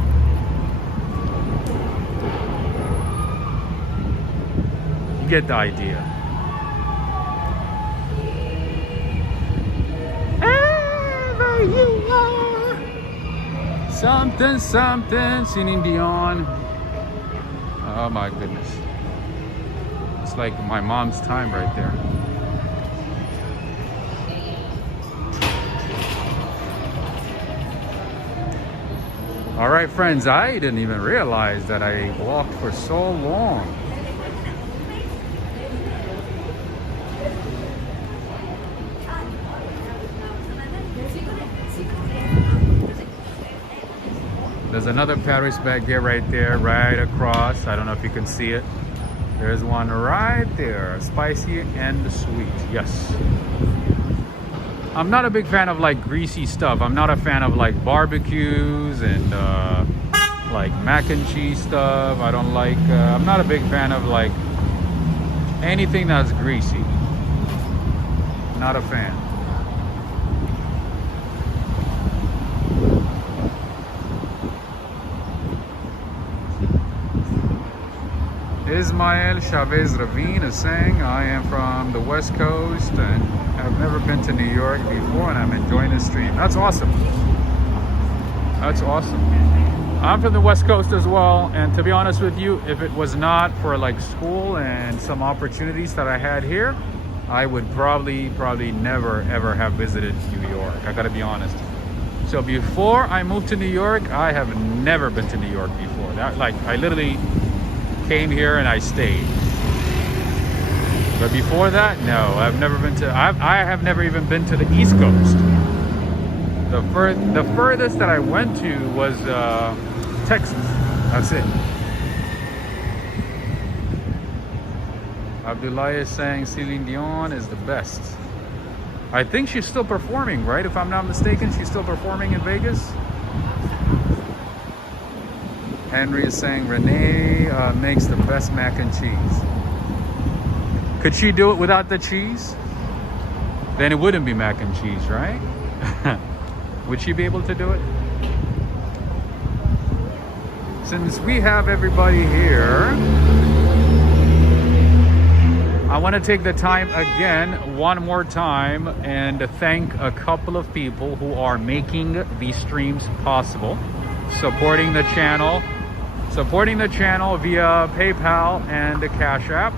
You get the idea. Ever you are, something, something, Celine Dion. Oh my goodness. It's like my mom's time right there. All right, friends, I didn't even realize that I walked for so long. There's another Paris baguette right there, right across. I don't know if you can see it. There's one right there, spicy and sweet, yes. I'm not a big fan of like greasy stuff. I'm not a fan of like barbecues and like mac and cheese stuff. I don't like, I'm not a big fan of like anything that's greasy. Not a fan. Ismael Chavez Ravine is saying, I am from the West Coast and have never been to New York before and I'm enjoying the stream. That's awesome. That's awesome. I'm from the West Coast as well, and to be honest with you, if it was not for like school and some opportunities that I had here, I would probably never ever have visited New York. I gotta be honest. So before I moved to New York, I have never been to New York before. That, like, I literally came here and I stayed. But before that, no, I've never been to, I have never even been to the East Coast. The furthest that I went to was Texas. That's it. Abdullah is saying Celine Dion is the best. I think she's still performing, right? If I'm not mistaken, she's still performing in Vegas. Henry is saying Renee makes the best mac and cheese. Could she do it without the cheese? Then it wouldn't be mac and cheese, right? Would she be able to do it? Since we have everybody here, I want to take the time again, one more time, and thank a couple of people who are making these streams possible, supporting the channel via PayPal and the Cash App.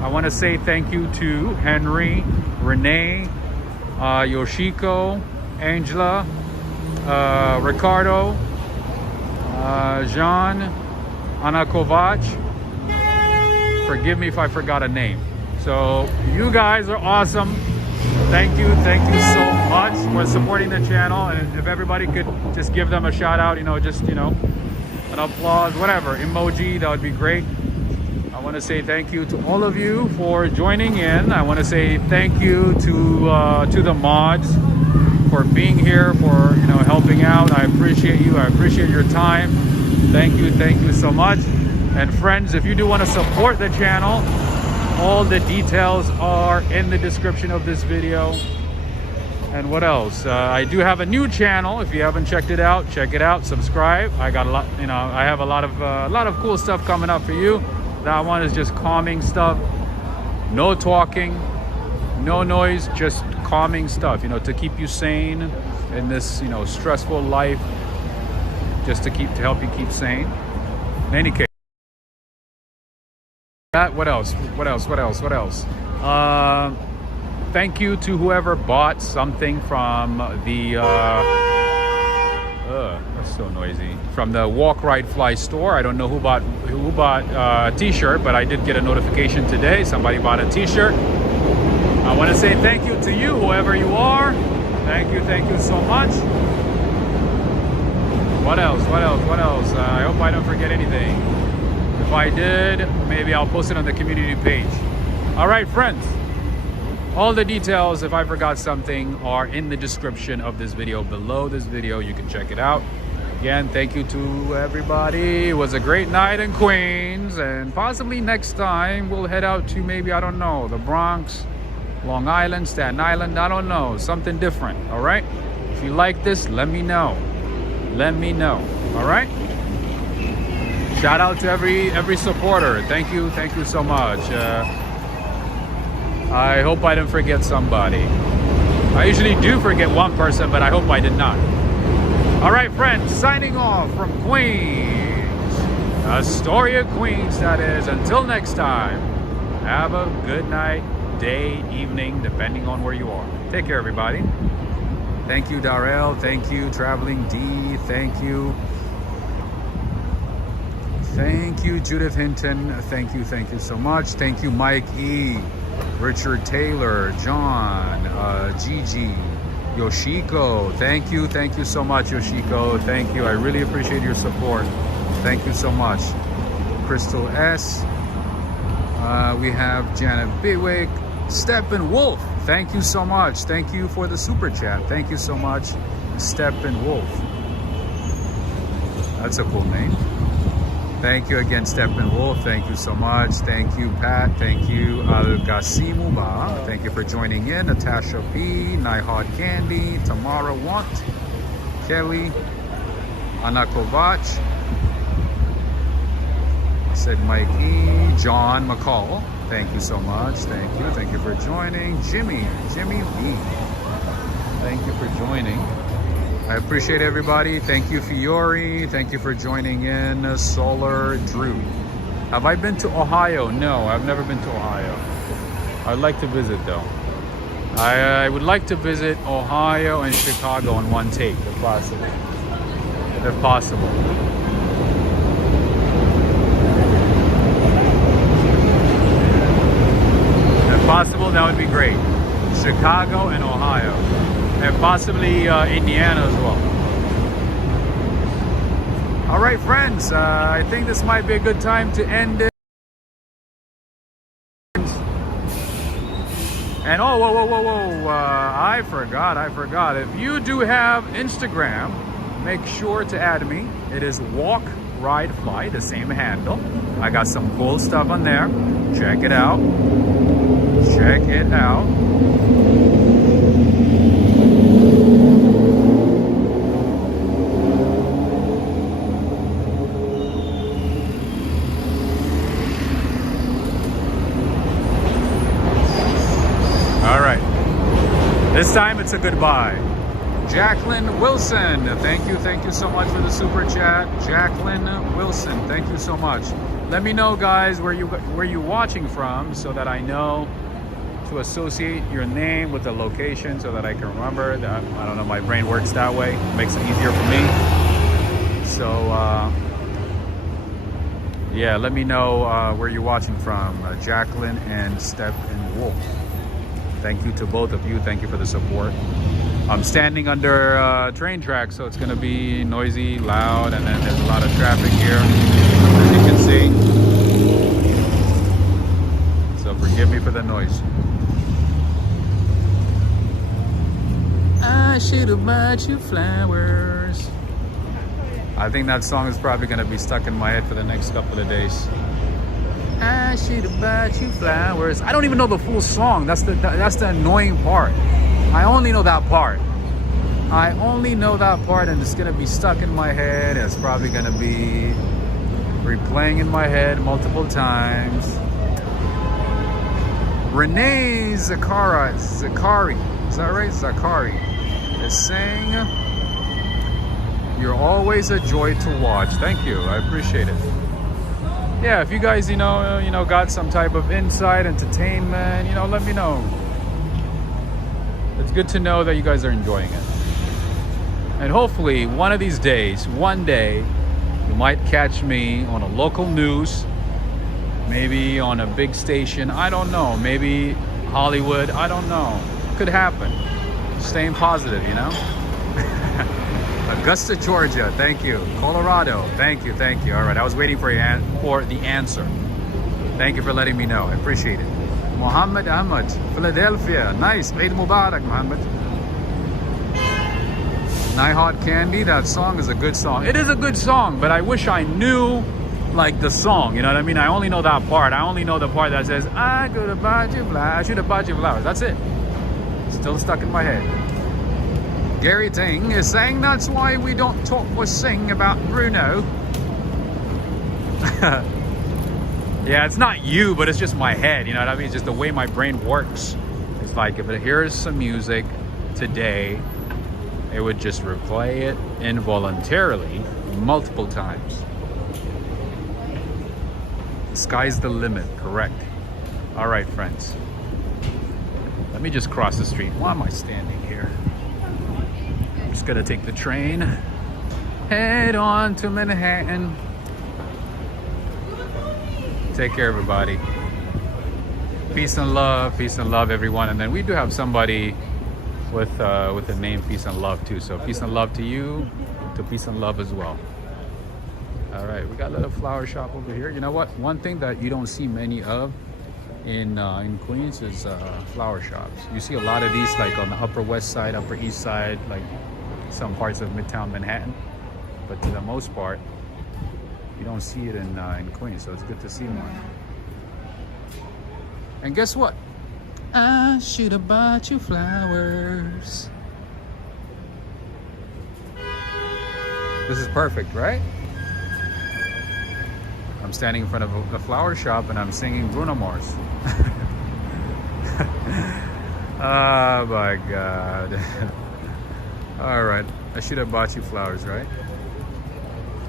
I want to say thank you to Henry, Renee, Yoshiko, Angela, Ricardo, Jean, Anna Kovac. Forgive me if I forgot a name. So you guys are awesome. Thank you so much for supporting the channel. And if everybody could just give them a shout out, just an applause, whatever, emoji, that would be great. I want to say thank you to all of you for joining in. I want to say thank you to the mods for being here, for helping out. I appreciate you. I appreciate your time. Thank you so much. And friends, if you do want to support the channel, all the details are in the description of this video. And what else? I do have a new channel. If you haven't checked it out, check it out. Subscribe. I got a lot. I have a lot of cool stuff coming up for you. That one is just calming stuff. No talking, no noise, just calming stuff. To keep you sane in this stressful life. just to help you keep sane. In any case, what else? Thank you to whoever bought something from the that's so noisy, from the Walk Ride Fly store. I don't know who bought a t-shirt, but I did get a notification today somebody bought a t-shirt. I want to say thank you to you, whoever you are. Thank you so much. What else? I hope I don't forget anything. If I did, maybe I'll post it on the community page. All right, friends. All the details, if I forgot something, are in the description of this video. Below this video, you can check it out. Again, thank you to everybody. It was a great night in Queens, and possibly next time we'll head out to maybe, I don't know, the Bronx, Long Island, Staten Island, I don't know, something different. All right? If you like this, let me know. Let me know. All right? Shout out to every supporter. Thank you so much. I hope I didn't forget somebody. I usually do forget one person, but I hope I did not. All right, friends, signing off from Queens, Astoria, Queens, that is. Until next time, have a good night, day, evening, depending on where you are. Take care, everybody. Thank you, Darrell. Thank you, Traveling D. Thank you. Thank you, Judith Hinton. Thank you so much. Thank you, Mike E. Richard Taylor, John, Gigi, Yoshiko. Thank you so much, Yoshiko. Thank you. I really appreciate your support. Thank you so much. Crystal S. We have Janet Biwick, Steppenwolf. Thank you so much. Thank you for the super chat. Thank you so much, Steppenwolf. That's a cool name. Thank you again, Steppenwolf. Thank you so much. Thank you, Pat. Thank you, Al Gasimuba. Thank you for joining in. Natasha B, Nihad Candy, Tamara Want, Kelly, Anna Kovac. I said Mike E, John McCall. Thank you so much. Thank you for joining. Jimmy Lee. Thank you for joining. I appreciate everybody. Thank you, Fiore. Thank you for joining in. Solar Drew. Have I been to Ohio? No, I've never been to Ohio. I'd like to visit though. I would like to visit Ohio and Chicago in one take, if possible. If possible. If possible, that would be great. Chicago and Ohio. And possibly Indiana as well. All right, friends. I think this might be a good time to end it. And whoa! I forgot. If you do have Instagram, make sure to add me. It is Walk Ride Fly, the same handle. I got some cool stuff on there. Check it out. This time it's a goodbye. Jacqueline Wilson, thank you so much for the super chat. Jacqueline Wilson, thank you so much. Let me know, guys, where you're watching from, so that I know to associate your name with the location, so that I can remember. That I don't know, my brain works that way. It makes it easier for me. So yeah, let me know where you're watching from. Jacqueline and Steppenwolf. Thank you to both of you. Thank you for the support. I'm standing under train tracks, so it's going to be noisy, loud, and then there's a lot of traffic here, as you can see. So forgive me for the noise. I should have bought you flowers. I think that song is probably going to be stuck in my head for the next couple of days. I should have bought you flowers. I don't even know the full song. That's the annoying part. I only know that part. And it's gonna be stuck in my head. It's probably gonna be replaying in my head multiple times. Renee Zakari, is that right? Zakari is saying, You're always a joy to watch. Thank you. I appreciate it. Yeah, if you guys, got some type of insight, entertainment, let me know. It's good to know that you guys are enjoying it. And hopefully, one of these days, one day, you might catch me on a local news, maybe on a big station. I don't know. Maybe Hollywood. I don't know. Could happen. Staying positive, Augusta, Georgia, thank you. Colorado, thank you. All right, I was waiting for the answer. Thank you for letting me know. I appreciate it. Muhammad Ahmad, Philadelphia, nice. Eid Mubarak, Muhammad. Night Hot Candy, that song is a good song. It is a good song, but I wish I knew like the song, you know what I mean? I only know that part. I only know the part that says, I could have bought you flowers. I should have bought you flowers. That's it. Still stuck in my head. Gary Ting is saying that's why we don't talk or sing about Bruno. Yeah, it's not you, but it's just my head, you know what I mean? It's just the way my brain works. It's like if it hears some music today, it would just replay it involuntarily multiple times. The sky's the limit, correct. All right, friends. Let me just cross the street. Why am I standing here? I'm just gonna take the train, head on to Manhattan. Take care, everybody. Peace and love, everyone. And then we do have somebody with the name Peace and Love too. So peace and love to you, to peace and love as well. All right, we got a little flower shop over here. You know what? One thing that you don't see many of in Queens is flower shops. You see a lot of these like on the Upper West Side, Upper East Side, like some parts of Midtown Manhattan. But to the most part, you don't see it in Queens, so it's good to see more. And guess what? I should have bought you flowers. This is perfect, right? I'm standing in front of a flower shop and I'm singing Bruno Mars. Oh my God. All right, I should have bought you flowers, right?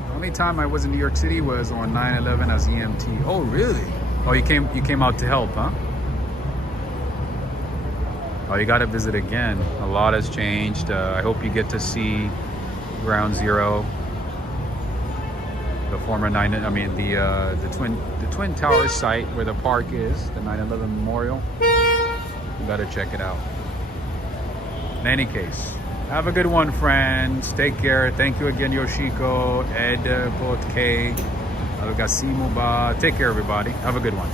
The only time I was in New York City was on 9/11 as EMT. Oh, really? Oh, you came out to help, huh? Oh, you got to visit again. A lot has changed. I hope you get to see Ground Zero, the former the Twin Towers site where the park is, the 9/11 Memorial. You got to check it out. In any case, have a good one, friends. Take care. Thank you again, Yoshiko, Ed, Botke, Algasimuba. Take care, everybody. Have a good one.